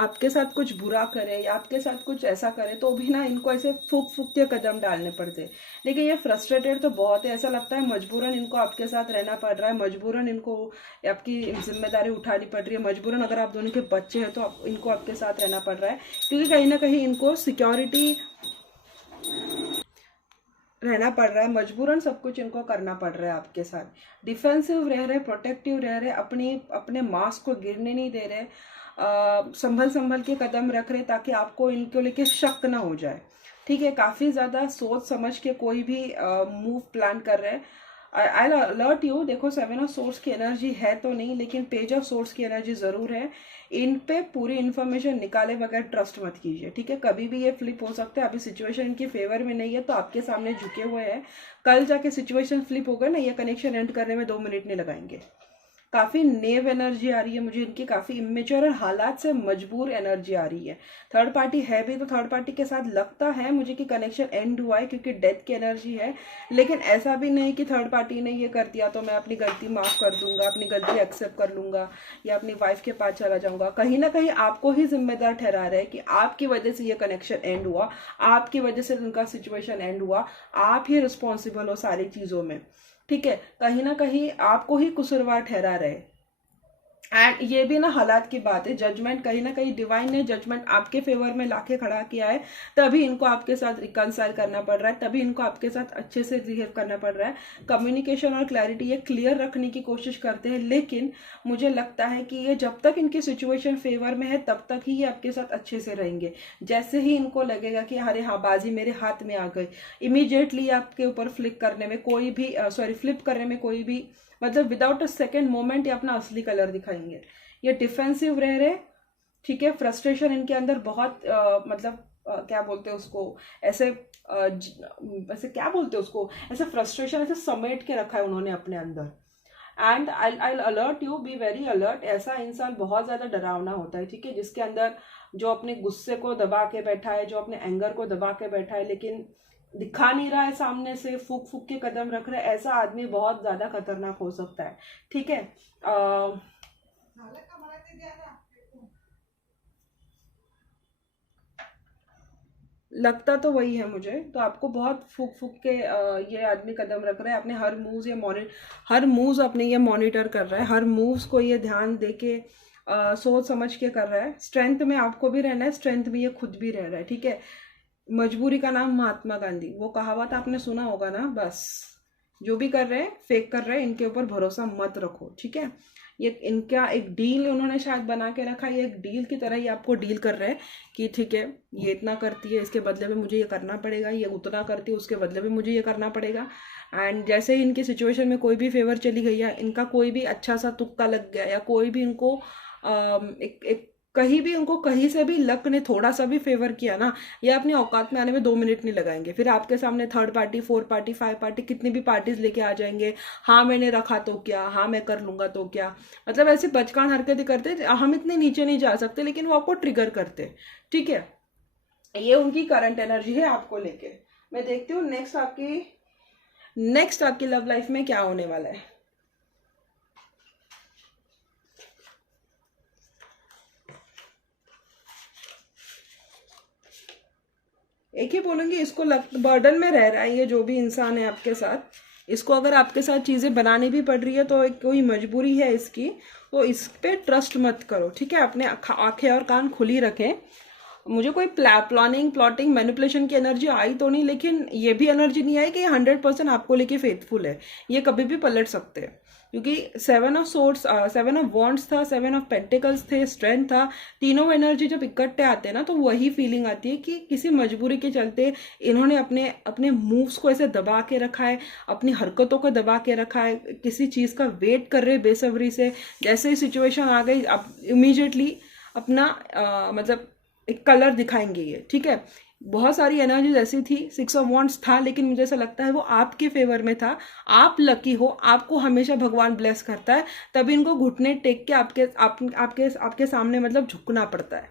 आपके साथ कुछ बुरा करे, या आपके साथ कुछ ऐसा करे, तो भी ना इनको ऐसे फूक फूक के कदम डालने पड़ते। लेकिन ये फ्रस्ट्रेटेड तो बहुत है, ऐसा लगता है मजबूरन इनको आपके साथ रहना पड़ रहा है, मजबूरन इनको आपकी जिम्मेदारी उठानी पड़ रही है, मजबूरन अगर आप दोनों के बच्चे हैं तो इनको आपके साथ रहना पड़ रहा है, क्योंकि कहीं ना कहीं इनको सिक्योरिटी रहना पड़ रहा है, मजबूरन सब कुछ इनको करना पड़ रहा है आपके साथ। डिफेंसिव रह रहे, प्रोटेक्टिव रह रहे, अपने मास्क को गिरने नहीं दे रहे, संभल संभल के कदम रख रहे ताकि आपको इनको लेके शक ना हो जाए। ठीक है, काफ़ी ज़्यादा सोच समझ के कोई भी मूव प्लान कर रहे हैं। आई अलर्ट यू, देखो 7 ऑफ सोर्स की एनर्जी है तो नहीं, लेकिन पेज ऑफ सोर्स की एनर्जी ज़रूर है। इन पे पूरी इन्फॉर्मेशन निकाले बगैर ट्रस्ट मत कीजिए, ठीक है। कभी भी ये फ्लिप हो सकता है, अभी सिचुएशन इनकी फेवर में नहीं है तो आपके सामने झुके हुए हैं, कल जाके सिचुएशन फ्लिप होगा ना, ये कनेक्शन एंड करने में 2 मिनट नहीं लगाएंगे। काफ़ी नेव एनर्जी आ रही है मुझे इनकी, काफ़ी इमेच्योर और हालात से मजबूर एनर्जी आ रही है। थर्ड पार्टी है भी, तो थर्ड पार्टी के साथ लगता है मुझे कि कनेक्शन एंड हुआ है, क्योंकि डेथ की एनर्जी है। लेकिन ऐसा भी नहीं कि थर्ड पार्टी ने ये कर दिया तो मैं अपनी गलती माफ़ कर दूंगा, अपनी गलती एक्सेप्ट कर लूंगा, या अपनी वाइफ के पास चला जाऊंगा। कहीं ना कहीं आपको ही जिम्मेदार ठहरा रहे हैं कि आपकी वजह से ये कनेक्शन एंड हुआ, आपकी वजह से उनका सिचुएशन एंड हुआ, आप ही रिस्पॉन्सिबल हो सारी चीज़ों में। ठीक है, कहीं ना कहीं आपको ही कसूरवार ठहरा रहे। एंड ये भी ना हालात की बात है, जजमेंट कहीं ना कहीं डिवाइन ने जजमेंट आपके फेवर में लाके खड़ा किया है, तभी इनको आपके साथ रिकनसाइल करना पड़ रहा है, तभी इनको आपके साथ अच्छे से बिहेव करना पड़ रहा है। कम्युनिकेशन और क्लैरिटी ये क्लियर रखने की कोशिश करते हैं, लेकिन मुझे लगता है कि ये जब तक इनकी सिचुएशन फेवर में है तब तक ही ये आपके साथ अच्छे से रहेंगे। जैसे ही इनको लगेगा कि अरे हाँ बाजी मेरे हाथ में आ गई, इमीडिएटली आपके ऊपर फ्लिप करने में कोई भी फ्लिप करने में कोई भी मतलब विदाउट अ सेकेंड मोमेंट ये अपना असली कलर दिखाएंगे। ये डिफेंसिव रह रहे, ठीक है। फ्रस्ट्रेशन इनके अंदर बहुत मतलब क्या बोलते हैं उसको, ऐसे ऐसे क्या बोलते हैं उसको, ऐसे फ्रस्ट्रेशन ऐसे समेट के रखा है उन्होंने अपने अंदर। And I alert you, be very alert. ऐसा इंसान बहुत ज़्यादा डरावना होता है, ठीक है, जिसके अंदर जो अपने गुस्से को दबा के बैठा है, जो अपने एंगर को दबा के बैठा है, लेकिन दिखा नहीं रहा है सामने से, फूक फूक के कदम रख रहा है, ऐसा आदमी बहुत ज्यादा खतरनाक हो सकता है। ठीक है, लगता तो वही है मुझे, तो आपको बहुत फूक फूक के ये आदमी कदम रख रहा है, अपने हर मूव्स अपने ये मॉनिटर कर रहा है, हर मूव्स को ये ध्यान दे के सोच समझ के कर रहा है। स्ट्रेंथ में आपको भी रहना है, स्ट्रेंथ में ये खुद भी रह रहा है, ठीक है। मजबूरी का नाम महात्मा गांधी, वो कहावत आपने सुना होगा ना। बस जो भी कर रहे हैं, फेक कर रहे हैं, इनके ऊपर भरोसा मत रखो, ठीक है। ये इनका एक डील उन्होंने शायद बना के रखा है, ये एक डील की तरह ही आपको डील कर रहे हैं कि ठीक है ये इतना करती है, इसके बदले में मुझे ये करना पड़ेगा, ये उतना करती है उसके बदले में मुझे ये करना पड़ेगा। एंड जैसे ही इनकी सिचुएशन में कोई भी फेवर चली गई है, इनका कोई भी अच्छा सा तुक्का लग गया, या कोई भी इनको एक कहीं भी उनको कहीं से भी लक ने थोड़ा सा भी फेवर किया ना, ये अपनी औकात में आने में 2 मिनट नहीं लगाएंगे, फिर आपके सामने third party, fourth party, 5 party, कितनी भी पार्टीज लेके आ जाएंगे। हाँ मैंने रखा तो क्या, हाँ मैं कर लूंगा तो क्या, मतलब ऐसे बचकान हरकतें करते। हम इतने नीचे नहीं जा सकते, लेकिन वो आपको ट्रिगर करते, ठीक है। ये उनकी करंट एनर्जी है आपको लेके। मैं देखती हूँ नेक्स्ट आपकी लव लाइफ में क्या होने वाला है। एक ही बोलूंगी, इसको बर्डन में रह रहा है ये जो भी इंसान है आपके साथ। इसको अगर आपके साथ चीज़ें बनानी भी पड़ रही है तो एक कोई मजबूरी है इसकी, तो इस पे ट्रस्ट मत करो, ठीक है। अपने आंखें और कान खुली रखें। मुझे कोई प्लानिंग प्लॉटिंग मैनिपुलेशन की एनर्जी आई तो नहीं, लेकिन ये भी एनर्जी नहीं आई कि 100% आपको लेके फेथफुल है। ये कभी भी पलट सकते हैं, क्योंकि 7 ऑफ वॉन्ड्स था, 7 ऑफ पेंटिकल्स थे, स्ट्रेंथ था। तीनों एनर्जी जब इकट्ठे आते हैं ना, तो वही फीलिंग आती है कि किसी मजबूरी के चलते इन्होंने अपने अपने मूव्स को ऐसे दबा के रखा है, अपनी हरकतों को दबा के रखा है, किसी चीज़ का वेट कर रहे बेसब्री से। जैसे ही सिचुएशन आ गई, अब इमीजिएटली अपना मतलब एक कलर दिखाएंगे ये, ठीक है। बहुत सारी एनर्जीज ऐसी थी, 6 ऑफ वॉन्ड्स था, लेकिन मुझे ऐसा लगता है वो आपके फेवर में था। आप लकी हो, आपको हमेशा भगवान ब्लेस करता है, तभी इनको घुटने टेक के आपके सामने मतलब झुकना पड़ता है,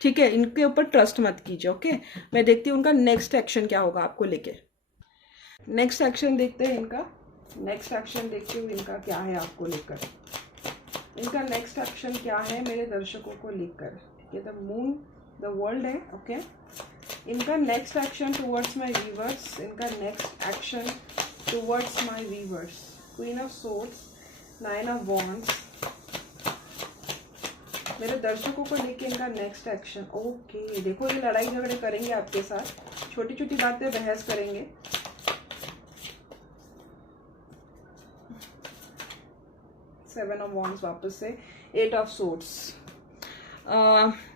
ठीक है। इनके ऊपर ट्रस्ट मत कीजिए, ओके। मैं देखती हूँ उनका नेक्स्ट एक्शन क्या होगा आपको लेके। नेक्स्ट एक्शन देखते हैं इनका। नेक्स्ट एक्शन देखती हूँ इनका क्या है आपको लेकर। इनका नेक्स्ट एक्शन क्या है मेरे दर्शकों को लेकर, ठीक है। द मून द वर्ल्ड है, ओके। इनका next action towards my viewers, इनका next action towards my viewers. Queen of swords, 9 of wands, मेरे दर्शकों को लेके इनका नेक्स्ट एक्शन। ओके, देखो ये लड़ाई झगड़े करेंगे आपके साथ, छोटी छोटी बातें बहस करेंगे। सेवन ऑफ वॉन्ड्स वापस से, 8 ऑफ सोर्ड्स।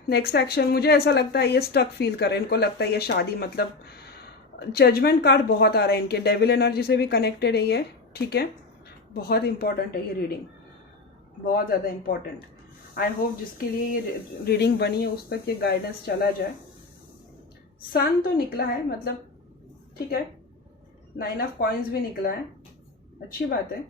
नेक्स्ट एक्शन, मुझे ऐसा लगता है ये स्टक फील कर रहे हैं। इनको लगता है ये शादी मतलब जजमेंट कार्ड बहुत आ रहा है इनके, डेविल एनर्जी से भी कनेक्टेड है ये, ठीक है। बहुत इंपॉर्टेंट है ये रीडिंग, बहुत ज़्यादा इंपॉर्टेंट। आई होप जिसके लिए ये रीडिंग बनी है उस तक ये गाइडेंस चला जाए। सन तो निकला है मतलब, ठीक है। 9 ऑफ कॉइंस भी निकला है, अच्छी बात है।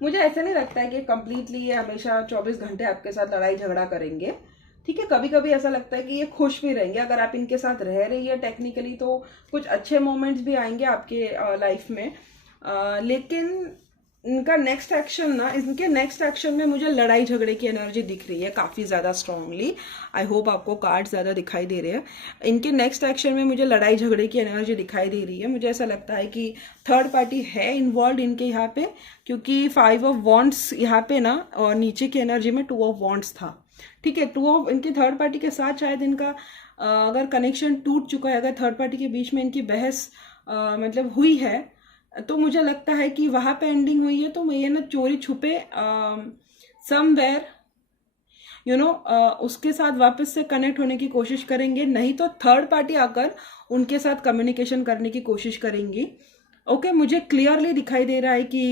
मुझे ऐसा नहीं लगता है कि कंप्लीटली ये हमेशा 24 घंटे आपके साथ लड़ाई झगड़ा करेंगे, ठीक है। कभी कभी ऐसा लगता है कि ये खुश भी रहेंगे अगर आप इनके साथ रह रही है टेक्निकली, तो कुछ अच्छे मोमेंट्स भी आएंगे आपके लाइफ में। लेकिन इनका नेक्स्ट एक्शन ना, इनके नेक्स्ट एक्शन में मुझे लड़ाई झगड़े की एनर्जी दिख रही है काफ़ी ज़्यादा स्ट्रांगली। आई होप आपको कार्ड ज़्यादा दिखाई दे रहे हैं। इनके नेक्स्ट एक्शन में मुझे लड़ाई झगड़े की एनर्जी दिखाई दे रही है। मुझे ऐसा लगता है कि थर्ड पार्टी है इन्वॉल्व इनके यहाँ पे, क्योंकि 5 ऑफ वॉन्ड्स यहाँ पे ना, और नीचे की एनर्जी में 2 ऑफ वॉन्ड्स था, ठीक है। इनके थर्ड पार्टी के साथ शायद इनका अगर कनेक्शन टूट चुका है, अगर थर्ड पार्टी के बीच में इनकी बहस मतलब हुई है, तो मुझे लगता है कि वहां पे एंडिंग हुई है। तो ये ना चोरी छुपे समवेयर उसके साथ वापस से कनेक्ट होने की कोशिश करेंगे, नहीं तो थर्ड पार्टी आकर उनके साथ कम्युनिकेशन करने की कोशिश करेंगी, ओके। मुझे क्लियरली दिखाई दे रहा है कि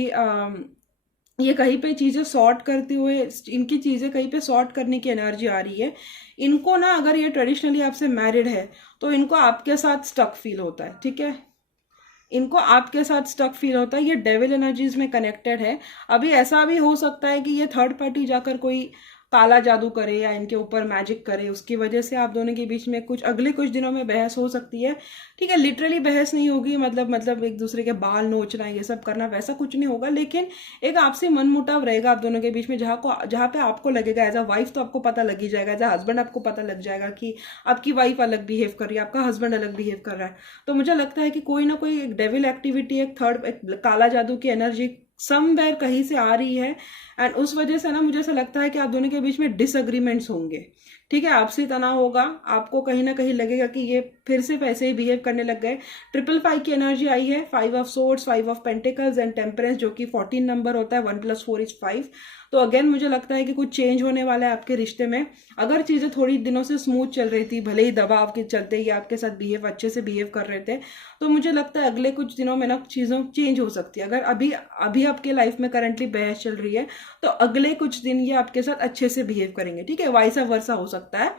ये कहीं पे चीज़ें सॉर्ट करते हुए, इनकी चीज़ें कहीं पे सॉर्ट करने की एनर्जी आ रही है इनको ना। अगर ये ट्रेडिशनली आपसे मैरिड है तो इनको आपके साथ स्टक फील होता है, ठीक है। इनको आपके साथ स्टक फील होता है, ये डेविल एनर्जीज में कनेक्टेड है। अभी ऐसा भी हो सकता है कि ये थर्ड पार्टी जाकर कोई काला जादू करे या इनके ऊपर मैजिक करे, उसकी वजह से आप दोनों के बीच में अगले कुछ दिनों में बहस हो सकती है, ठीक है। लिटरली बहस नहीं होगी, मतलब एक दूसरे के बाल नोचना ये सब करना वैसा कुछ नहीं होगा, लेकिन एक आपसी मनमुटाव रहेगा आप दोनों के बीच में, जहाँ पे आपको लगेगा एज अ वाइफ तो आपको पता लग ही जाएगा, एज अ हस्बैंड आपको पता लग जाएगा कि आपकी वाइफ अलग बिहेव कर रही है, आपका हस्बैंड अलग बिहेव कर रहा है। तो मुझे लगता है कि कोई ना कोई एक डेविल एक्टिविटी, एक काला जादू की एनर्जी समवेयर कहीं से आ रही है, एंड उस वजह से ना मुझे ऐसा लगता है कि आप दोनों के बीच में डिसएग्रीमेंट्स होंगे, ठीक है। आपसी तनाव होगा, आपको कहीं ना कहीं लगेगा कि ये फिर से वैसे ही बिहेव करने लग गए। 555 की एनर्जी आई है, 5 of swords, 5 of pentacles and temperance, जो कि 14 नंबर होता है, 1 + 4 = 5। तो अगेन मुझे लगता है कि कुछ चेंज होने वाला है आपके रिश्ते में। अगर चीज़ें थोड़ी दिनों से स्मूथ चल रही थी, भले ही दबाव के चलते ये आपके साथ अच्छे से बिहेव कर रहे थे, तो मुझे लगता है अगले कुछ दिनों में ना चीज़ों चेंज हो सकती है। अगर अभी आपके लाइफ में करंटली बहस चल रही है, तो अगले कुछ दिन ये आपके साथ अच्छे से बिहेव करेंगे, ठीक है। वाइसा वर्सा हो सकता है।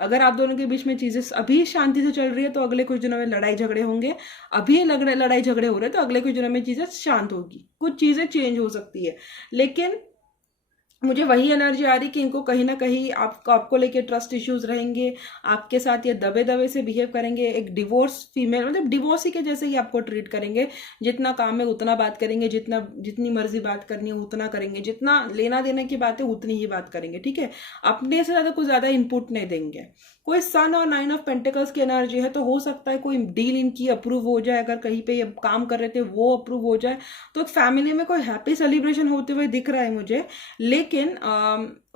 अगर आप दोनों के बीच में चीजें अभी शांति से चल रही है तो अगले कुछ दिनों में लड़ाई झगड़े होंगे। अभी लड़ाई झगड़े हो रहे हैं तो अगले कुछ दिनों में चीजें शांत होगी, कुछ चीजें चेंज हो सकती है। लेकिन मुझे वही एनर्जी आ रही कि इनको कहीं ना कहीं आपको लेके ट्रस्ट इश्यूज रहेंगे, आपके साथ ये दबे दबे से बिहेव करेंगे, एक डिवोर्स फीमेल मतलब डिवोर्स ही के जैसे ही आपको ट्रीट करेंगे। जितना काम है उतना बात करेंगे, जितनी मर्जी बात करनी है उतना करेंगे, जितना लेना देने की बात है उतनी ही बात करेंगे, ठीक है। अपने से ज़्यादा कुछ ज़्यादा इनपुट नहीं देंगे। कोई सन और 9 ऑफ पेंटिकल्स की एनर्जी है, तो हो सकता है कोई डील इनकी अप्रूव हो जाए, अगर कहीं पे ये काम कर रहे थे वो अप्रूव हो जाए, तो एक फैमिली में कोई हैप्पी सेलिब्रेशन होते हुए दिख रहा है मुझे। लेकिन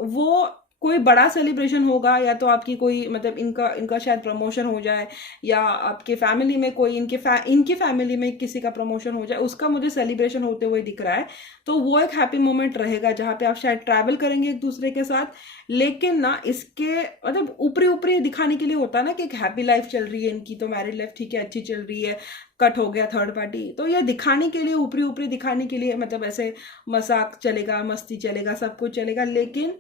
वो कोई बड़ा सेलिब्रेशन होगा, या तो आपकी कोई मतलब इनका इनका शायद प्रमोशन हो जाए, या आपके फैमिली में कोई इनकी फैमिली में किसी का प्रमोशन हो जाए, उसका मुझे सेलिब्रेशन होते हुए दिख रहा है। तो वो एक हैप्पी मोमेंट रहेगा जहाँ पे आप शायद ट्रैवल करेंगे एक दूसरे के साथ। लेकिन ना इसके मतलब ऊपरी ऊपरी दिखाने के लिए होता है ना कि एक हैप्पी लाइफ चल रही है इनकी, तो मैरिड लाइफ ठीक है अच्छी चल रही है, कट हो गया थर्ड पार्टी, तो ये दिखाने के लिए ऊपरी ऊपरी दिखाने के लिए मतलब ऐसे मजाक चलेगा, मस्ती चलेगा, सब कुछ चलेगा। लेकिन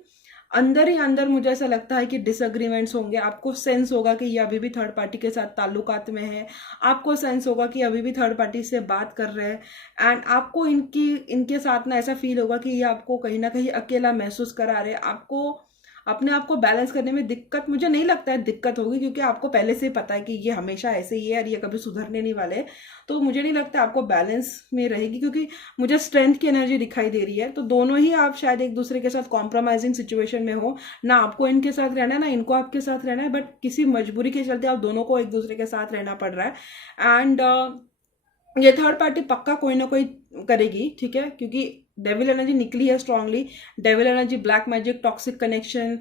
अंदर ही अंदर मुझे ऐसा लगता है कि डिसएग्रीमेंट्स होंगे। आपको सेंस होगा कि ये अभी भी थर्ड पार्टी के साथ ताल्लुकात में है, आपको सेंस होगा कि अभी भी थर्ड पार्टी से बात कर रहे हैं, एंड आपको इनके साथ ना ऐसा फील होगा कि ये आपको कहीं ना कहीं अकेला महसूस करा रहे हैं। आपको अपने आप को बैलेंस करने में दिक्कत, मुझे नहीं लगता है दिक्कत होगी, क्योंकि आपको पहले से ही पता है कि ये हमेशा ऐसे ही है और ये कभी सुधरने नहीं वाले। तो मुझे नहीं लगता आपको बैलेंस में रहेगी, क्योंकि मुझे स्ट्रेंथ की एनर्जी दिखाई दे रही है। तो दोनों ही आप शायद एक दूसरे के साथ कॉम्प्रोमाइजिंग सिचुएशन में हो, ना आपको इनके साथ रहना है ना इनको आपके साथ रहना है, बट किसी मजबूरी के चलते आप दोनों को एक दूसरे के साथ रहना पड़ रहा है। एंड ये थर्ड पार्टी पक्का कोई ना कोई करेगी, ठीक है, क्योंकि डेविल एनर्जी निकली है strongly. Devil energy, black magic, toxic connection,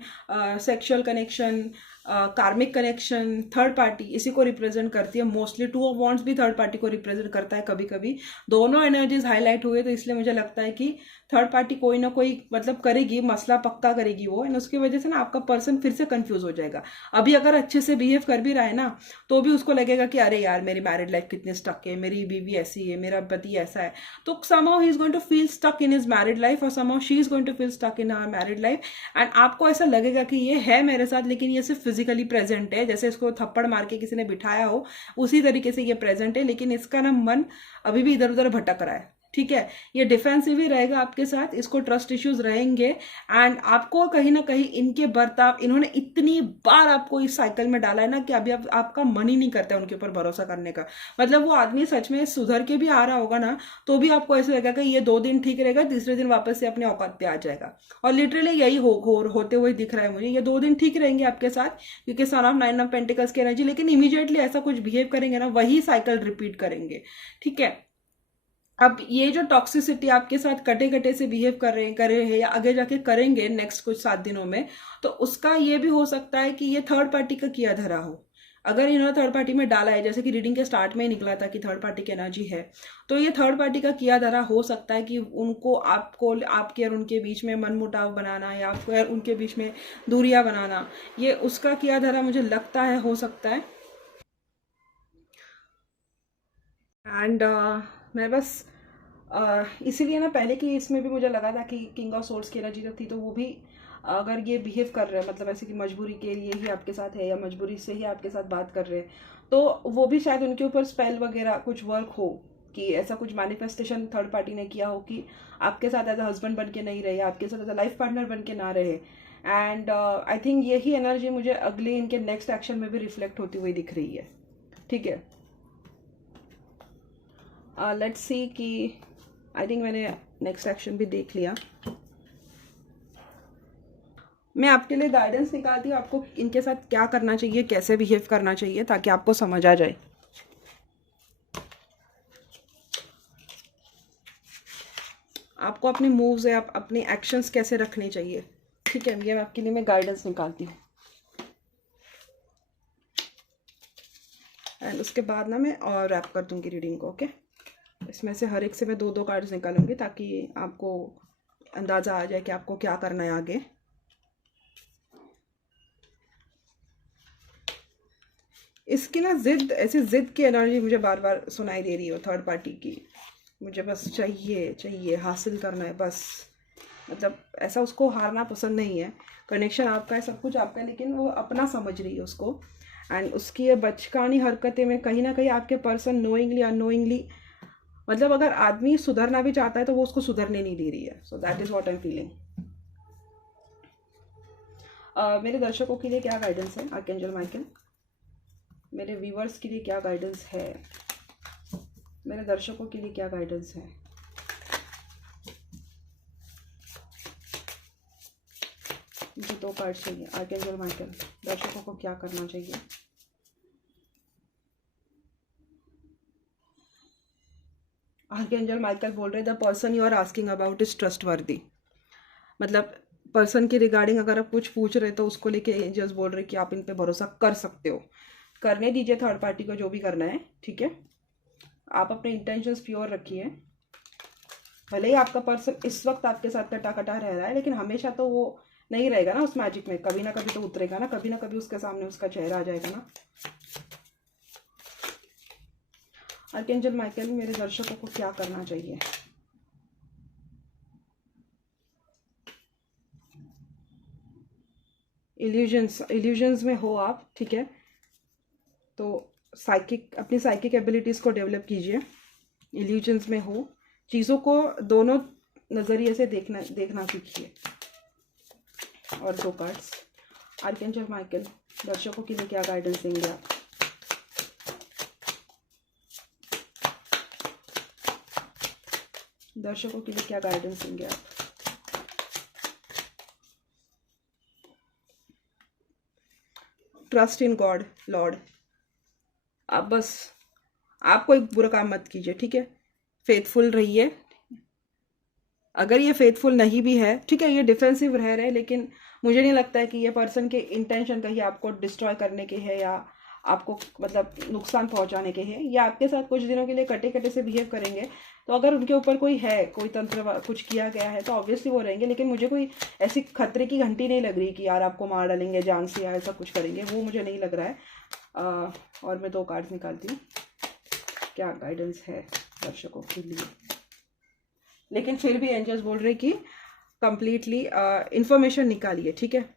sexual connection, karmic connection, third party, इसी को रिप्रेजेंट करती है मोस्टली। 2 ऑफ वॉन्ड्स भी थर्ड पार्टी को रिप्रेजेंट करता है कभी कभी। दोनों एनर्जीज हाईलाइट हुए, तो इसलिए मुझे लगता है कि थर्ड पार्टी कोई ना कोई मतलब करेगी, मसला पक्का करेगी वो, एंड उसकी वजह से ना आपका पर्सन फिर से कंफ्यूज हो जाएगा। अभी अगर अच्छे से बिहेव कर भी रहा है ना, तो भी उसको लगेगा कि अरे यार मेरी मैरिड लाइफ कितनी स्टक है, मेरी बीवी ऐसी है, मेरा पति ऐसा है। तो somehow he is going to feel stuck in his married life, और somehow she is going to feel stuck in her married life, and आपको ऐसा लगेगा कि ये है मेरे साथ, लेकिन ये सिर्फ फिजिकली प्रेजेंट है, जैसे इसको थप्पड़ मार के किसी ने बिठाया हो उसी तरीके से ये प्रेजेंट है, लेकिन इसका ना मन अभी भी इधर उधर भटक रहा है, ठीक है। ये डिफेंसिव ही रहेगा आपके साथ, इसको ट्रस्ट इश्यूज रहेंगे, एंड आपको कहीं ना कहीं इनके बर्ताव, इन्होंने इतनी बार आपको इस साइकिल में डाला है ना कि अभी आपका मन ही नहीं करता है उनके ऊपर भरोसा करने का। मतलब वो आदमी सच में सुधर के भी आ रहा होगा ना, तो भी आपको ऐसे लगेगा कि ये 2 दिन ठीक रहेगा, तीसरे दिन वापस से अपने औकात पे आ जाएगा। और लिटरली यही होते हुए दिख रहा है मुझे। ये 2 दिन ठीक रहेंगे आपके साथ, क्योंकि सन ऑफ 9 ऑफ पेंटिकल्स की एनर्जी, लेकिन इमीडिएटली ऐसा कुछ बिहेव करेंगे ना, वही साइकिल रिपीट करेंगे, ठीक है। अब ये जो टॉक्सिसिटी आपके साथ कटे कटे से बिहेव कर रहे हैं या आगे जाके करेंगे नेक्स्ट कुछ 7 दिनों में, तो उसका ये भी हो सकता है कि ये थर्ड पार्टी का किया धरा हो। अगर इन्होंने थर्ड पार्टी में डाला है, जैसे कि रीडिंग के स्टार्ट में ही निकला था कि थर्ड पार्टी की एनर्जी है, तो ये थर्ड पार्टी का किया धरा हो सकता है कि उनको आपके और उनके बीच में मनमुटाव बनाना, या आपको और उनके बीच में दूरियां बनाना, ये उसका किया धरा मुझे लगता है, हो सकता है। एंड मैं बस इसीलिए ना पहले की इसमें भी मुझे लगा था कि किंग ऑफ सोर्ड्स की एनर्जी जो थी, तो वो भी अगर ये बिहेव कर रहे हैं मतलब ऐसे कि मजबूरी के लिए ही आपके साथ है, या मजबूरी से ही आपके साथ बात कर रहे हैं, तो वो भी शायद उनके ऊपर स्पेल वगैरह कुछ वर्क हो, कि ऐसा कुछ मैनिफेस्टेशन थर्ड पार्टी ने किया हो कि आपके साथ एज अ हस्बैंड बन के नहीं रहे, आपके साथ एज अ लाइफ पार्टनर बन के ना रहे। एंड आई थिंक यही एनर्जी मुझे अगले इनके नेक्स्ट एक्शन में भी रिफ्लेक्ट होती हुई दिख रही है, ठीक है। लेट्स सी कि आई थिंक मैंने नेक्स्ट एक्शन भी देख लिया। मैं आपके लिए गाइडेंस निकालती हूँ, आपको इनके साथ क्या करना चाहिए, कैसे बिहेव करना चाहिए, ताकि आपको समझ आ जाए। आपको अपने मूव्स या अपने एक्शंस कैसे रखने चाहिए, ठीक है। ये आपके लिए मैं गाइडेंस निकालती हूँ, एंड उसके बाद ना मैं और रैप कर दूँगी रीडिंग को, ओके। इसमें से हर एक से मैं 2-2 कार्ड्स निकालूंगी, ताकि आपको अंदाज़ा आ जाए कि आपको क्या करना है आगे। इसकी ना जिद की एनर्जी मुझे बार बार सुनाई दे रही हो थर्ड पार्टी की। मुझे बस चाहिए हासिल करना है बस, मतलब ऐसा उसको हारना पसंद नहीं है। कनेक्शन आपका है, सब कुछ आपका है, लेकिन वो अपना समझ रही है उसको। एंड उसकी ये बचकानी हरकतें में कहीं ना कहीं आपके पर्सन नोइंगली अननोइंगली, मतलब अगर आदमी सुधरना भी चाहता है तो वो उसको सुधरने नहीं दे रही है। So that is what I am feeling. मेरे दर्शकों के लिए क्या गाइडेंस है आर्कएंजल माइकल? मेरे व्यूवर्स के लिए क्या गाइडेंस है? मेरे दर्शकों के लिए क्या गाइडेंस है? मुझे 2 कार्ड चाहिए आर्कएंजल माइकल, दर्शकों को क्या करना चाहिए? आर्कएंजल माइकल बोल रहे the person you are asking about is trustworthy. मतलब पर्सन के रिगार्डिंग अगर आप कुछ पूछ रहे तो उसको लेके एंजल्स बोल रहे कि आप इन पे भरोसा कर सकते हो। करने दीजिए थर्ड पार्टी को जो भी करना है, ठीक है। आप अपने इंटेंशंस प्योर रखिए। भले ही आपका पर्सन इस वक्त आपके साथ कटा रह रहा है, लेकिन हमेशा तो वो नहीं रहेगा ना उस मैजिक में, कभी ना कभी तो उतरेगा ना कभी उसके सामने उसका चेहरा आ जाएगा ना। आर्कएंजल माइकल मेरे दर्शकों को क्या करना चाहिए? इल्यूजन्स में हो आप, ठीक है, तो अपनी साइकिक एबिलिटीज़ को डेवलप कीजिए। इल्यूजन्स में हो, चीज़ों को दोनों नज़रिए से देखना सीखिए। और 2 कार्ड्स आर्कएंजल माइकल दर्शकों के लिए क्या गाइडेंस देंगे आप? दर्शकों के लिए क्या गाइडेंस देंगे आप? Trust in God Lord. आप बस आप कोई बुरा काम मत कीजिए, ठीक है। फेथफुल रहिए। अगर ये फेथफुल नहीं भी है, ठीक है, ये डिफेंसिव रह रहे, लेकिन मुझे नहीं लगता है कि ये पर्सन के इंटेंशन कहीं आपको डिस्ट्रॉय करने के है या आपको मतलब नुकसान पहुंचाने के हैं। या आपके साथ कुछ दिनों के लिए कटे से बिहेव करेंगे, तो अगर उनके ऊपर कोई तंत्र कुछ किया गया है तो ऑब्वियसली वो रहेंगे। लेकिन मुझे कोई ऐसी खतरे की घंटी नहीं लग रही कि यार आपको मार डालेंगे जान से या ऐसा कुछ करेंगे, वो मुझे नहीं लग रहा है। और मैं 2 कार्ड्स निकालती हूँ, क्या गाइडेंस है दर्शकों के लिए। लेकिन फिर भी एंजल्स बोल रहे कि कंप्लीटली इंफॉर्मेशन निकालिए, ठीक है।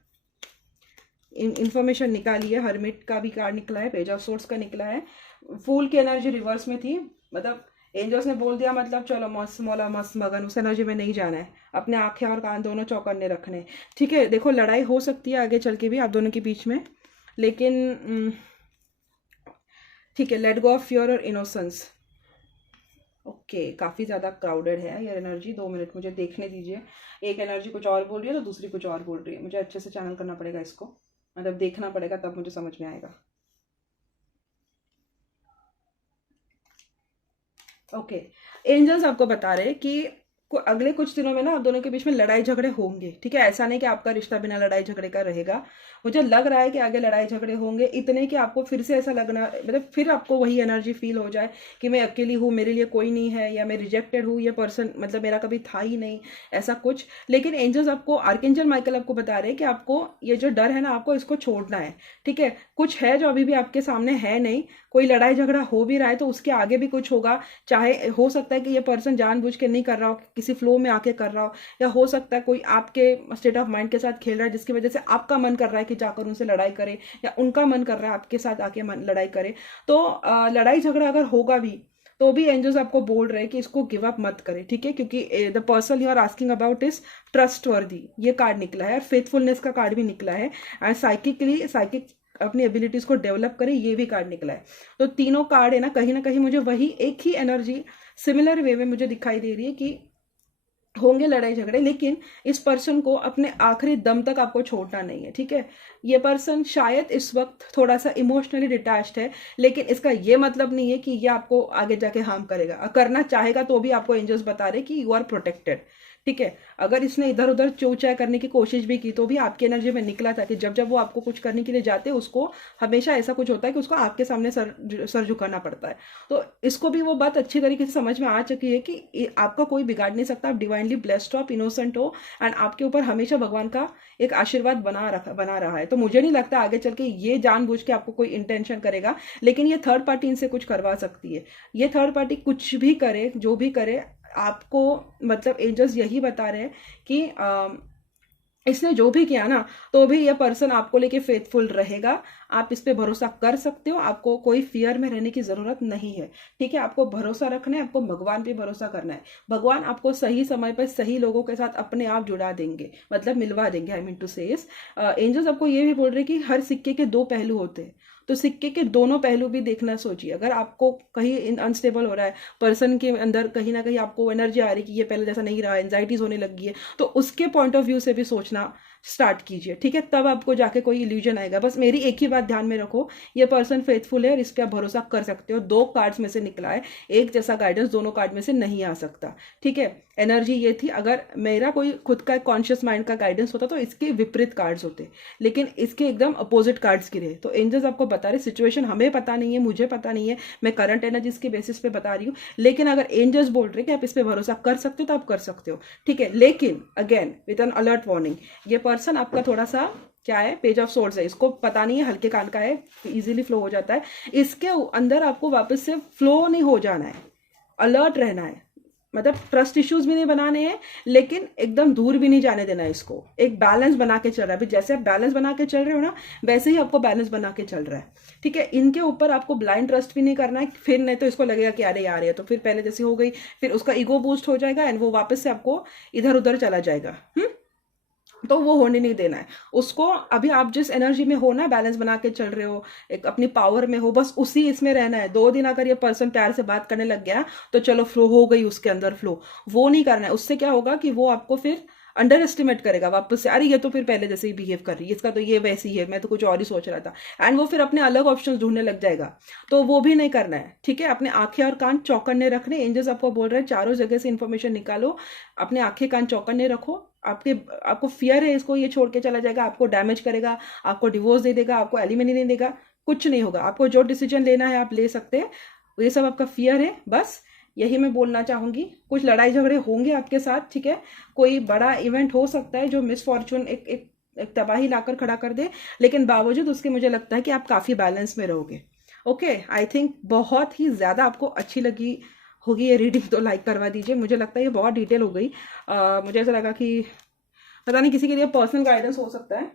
इंफॉर्मेशन निकालिए। हर्मिट का भी कार्ड निकला है, पेज ऑफ सोर्ड्स का निकला है। फूल की एनर्जी रिवर्स में थी, मतलब एंजल्स ने बोल दिया मतलब चलो मस्त मौला मस्त मगन, उस एनर्जी में नहीं जाना है, अपने आंखें और कान दोनों चौकन्ने रखने, ठीक है। देखो लड़ाई हो सकती है आगे चल के भी आप दोनों के बीच में, लेकिन ठीक है, लेट गो ऑफ फियर और इनोसेंस। ओके, काफ़ी ज़्यादा क्राउडेड है ये एनर्जी। 2 मिनट मुझे देखने दीजिए। एक एनर्जी कुछ और बोल रही है तो दूसरी कुछ और बोल रही है। मुझे अच्छे से चैनल करना पड़ेगा इसको, मतलब देखना पड़ेगा, तब मुझे समझ में आएगा। ओके, एंजल्स आपको बता रहे कि अगले कुछ दिनों में ना आप दोनों के बीच में लड़ाई झगड़े होंगे, ठीक है। ऐसा नहीं कि आपका रिश्ता बिना लड़ाई झगड़े का रहेगा। मुझे लग रहा है कि आगे लड़ाई झगड़े होंगे, इतने कि आपको फिर से ऐसा लगना, मतलब फिर आपको वही एनर्जी फील हो जाए कि मैं अकेली हूँ, मेरे लिए कोई नहीं है, या मैं रिजेक्टेड हूँ, ये पर्सन मतलब मेरा कभी था ही नहीं, ऐसा कुछ। लेकिन एंजल्स आपको, आर्कएंजल माइकल आपको बता रहे हैं कि आपको ये जो डर है ना, आपको इसको छोड़ना है, ठीक है। कुछ है जो अभी भी आपके सामने है नहीं। कोई लड़ाई झगड़ा हो भी रहा है तो उसके आगे भी कुछ होगा। चाहे हो सकता है कि ये पर्सन जानबूझ के नहीं कर रहा हो, किसी फ्लो में आके कर रहा हो, या हो सकता है कोई आपके स्टेट ऑफ माइंड के साथ खेल रहा है जिसकी वजह से आपका मन कर रहा है कि जाकर उनसे लड़ाई करे, या उनका मन कर रहा है आपके साथ आके लड़ाई करे। तो लड़ाई झगड़ा अगर होगा भी तो भी एंजल्स आपको बोल रहे हैं कि इसको गिव अप मत करें, ठीक है, क्योंकि the person you are asking about is trustworthy, ये कार्ड निकला है। फेथफुलनेस का कार्ड भी निकला है। एंड साइकिक अपनी एबिलिटीज को डेवलप करे, ये भी कार्ड निकला है। तो तीनों कार्ड है ना कहीं मुझे वही एक ही एनर्जी सिमिलर वे में मुझे दिखाई दे रही है कि होंगे लड़ाई झगड़े, लेकिन इस पर्सन को अपने आखिरी दम तक आपको छोड़ना नहीं है, ठीक है। ये पर्सन शायद इस वक्त थोड़ा सा इमोशनली डिटैच्ड है, लेकिन इसका ये मतलब नहीं है कि ये आपको आगे जाके हार्म करेगा। करना चाहेगा तो भी आपको एंजल्स बता रहे कि यू आर प्रोटेक्टेड, ठीक है। अगर इसने इधर उधर चौचाई करने की कोशिश भी की तो भी आपकी एनर्जी में निकला था कि जब वो आपको कुछ करने के लिए जाते हैं, उसको हमेशा ऐसा कुछ होता है कि उसको आपके सामने सर झुकाना पड़ता है। तो इसको भी वो बात अच्छी तरीके से समझ में आ चुकी है कि आपका कोई बिगाड़ नहीं सकता। आप डिवाइनली ब्लेस्ड हो, आप इनोसेंट हो, एंड आपके ऊपर हमेशा भगवान का एक आशीर्वाद बना रहा है। तो मुझे नहीं लगता आगे चल के ये जानबूझ के आपको कोई इंटेंशन करेगा, लेकिन ये थर्ड पार्टी इनसे कुछ करवा सकती है। ये थर्ड पार्टी कुछ भी करे, जो भी करे, आपको मतलब एंजल्स यही बता रहे हैं कि इसने जो भी किया ना, तो भी ये पर्सन आपको लेके फेथफुल रहेगा। आप इस पे भरोसा कर सकते हो, आपको कोई फियर में रहने की जरूरत नहीं है। ठीक है, आपको भरोसा रखना है, आपको भगवान पे भरोसा करना है। भगवान आपको सही समय पर सही लोगों के साथ अपने आप जुड़ा देंगे, मतलब मिलवा देंगे। आई मीन टू से एंजल्स आपको ये भी बोल रहे हैं कि हर सिक्के के दो पहलू होते हैं, तो सिक्के के दोनों पहलू भी देखना सोचिए। अगर आपको कहीं अनस्टेबल हो रहा है, पर्सन के अंदर कहीं ना कहीं आपको एनर्जी आ रही है कि ये पहले जैसा नहीं रहा, एंजाइटीज होने लगी है, तो उसके पॉइंट ऑफ व्यू से भी सोचना स्टार्ट कीजिए। ठीक है, तब आपको जाके कोई इल्यूजन आएगा। बस मेरी एक ही बात ध्यान में रखो, ये पर्सन फेथफुल है और इस पर आप भरोसा कर सकते हो। दो कार्ड्स में से निकला है, एक जैसा गाइडेंस दोनों कार्ड में से नहीं आ सकता। ठीक है, एनर्जी ये थी। अगर मेरा कोई खुद का कॉन्शियस माइंड का गाइडेंस होता तो इसके विपरीत कार्ड्स होते, लेकिन इसके एकदम अपोजिट कार्ड्स गिरे। तो एंजल्स आपको बता रहे सिचुएशन हमें पता नहीं है, मुझे पता नहीं है, मैं करंट एनर्जीज के बेसिस पे बता रही हूँ। लेकिन अगर एंजल्स बोल रहे कि आप इस पे भरोसा कर सकते हो तो आप कर सकते हो। ठीक है, लेकिन again with N alert warning, ये पर्सन आपका थोड़ा सा क्या है, पेज ऑफ सोर्ड्स है, इसको पता नहीं है, हल्के कान का है, इजीली फ्लो हो जाता है। इसके अंदर आपको वापस से फ्लो नहीं हो जाना है, अलर्ट रहना है। मतलब ट्रस्ट इश्यूज भी नहीं बनाने हैं, लेकिन एकदम दूर भी नहीं जाने देना है इसको। एक बैलेंस बना के चल रहा है। अभी जैसे आप बैलेंस बना के चल रहे हो ना, वैसे ही आपको बैलेंस बना के चल रहा है। ठीक है, इनके ऊपर आपको ब्लाइंड ट्रस्ट भी नहीं करना है, फिर नहीं तो इसको लगेगा कि अरे यार ये तो फिर पहले जैसी हो गई, फिर उसका ईगो बूस्ट हो जाएगा एंड वो वापस से आपको इधर उधर चला जाएगा। तो वो होने नहीं देना है उसको। अभी आप जिस एनर्जी में हो ना, बैलेंस बना के चल रहे हो, एक अपनी पावर में हो, बस उसी इसमें रहना है। 2 दिन अगर ये पर्सन प्यार से बात करने लग गया तो चलो फ्लो हो गई उसके अंदर फ्लो, वो नहीं करना है। उससे क्या होगा कि वो आपको फिर अंडर एस्टिमेट करेगा वापस से, अरे ये तो फिर पहले जैसे ही बिहेव कर रही है, इसका तो ये वैसी है, मैं तो कुछ और ही सोच रहा था। एंड वो फिर अपने अलग ऑप्शन ढूंढने लग जाएगा, तो वो भी नहीं करना है। ठीक है, अपने आंखें और कान चौकन्ने रखने। एंजल्स आपको बोल रहे हैं चारों जगह से इंफॉर्मेशन निकालो, अपने आंखें कान चौकन्ने रखो। आपको फियर है इसको ये छोड़ के चला जाएगा, आपको डैमेज करेगा, आपको डिवोर्स दे देगा, आपको एलिमनी नहीं देगा, कुछ नहीं होगा। आपको जो डिसीजन लेना है आप ले सकते हैं, ये सब आपका फियर है। बस यही मैं बोलना चाहूंगी। कुछ लड़ाई झगड़े होंगे आपके साथ, ठीक है, कोई बड़ा इवेंट हो सकता है जो मिस फॉर्चून एक तबाही लाकर खड़ा कर दे, लेकिन बावजूद उसके मुझे लगता है कि आप काफी बैलेंस में रहोगे। ओके, आई थिंक बहुत ही ज्यादा आपको अच्छी लगी होगी ये रीडिंग, तो लाइक करवा दीजिए। मुझे लगता है ये बहुत डिटेल हो गई। मुझे ऐसा लगा कि पता नहीं किसी के लिए पर्सनल गाइडेंस हो सकता है,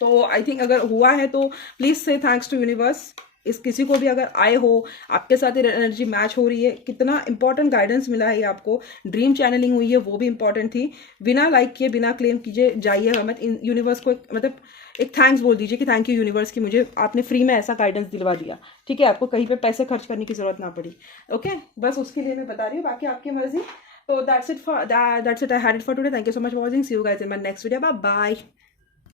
तो आई थिंक अगर हुआ है तो प्लीज से थैंक्स टू यूनिवर्स। इस किसी को भी अगर आए हो, आपके साथ एनर्जी मैच हो रही है, कितना इंपॉर्टेंट गाइडेंस मिला है आपको, ड्रीम चैनलिंग हुई है वो भी इंपॉर्टेंट थी। बिना लाइक किए बिना क्लेम कीजिए जाइए मत, यूनिवर्स को मतलब एक थैंक्स बोल दीजिए कि थैंक यू यूनिवर्स की मुझे आपने फ्री में ऐसा गाइडेंस दिलवा दिया। ठीक है, आपको कहीं पे पैसे खर्च करने की जरूरत ना पड़ी। ओके, बस उसके लिए मैं बता रही हूँ, बाकी आपकी मर्जी। तो that's it I had it for today. Thank you so much for watching. See you guys in my next video. Bye bye.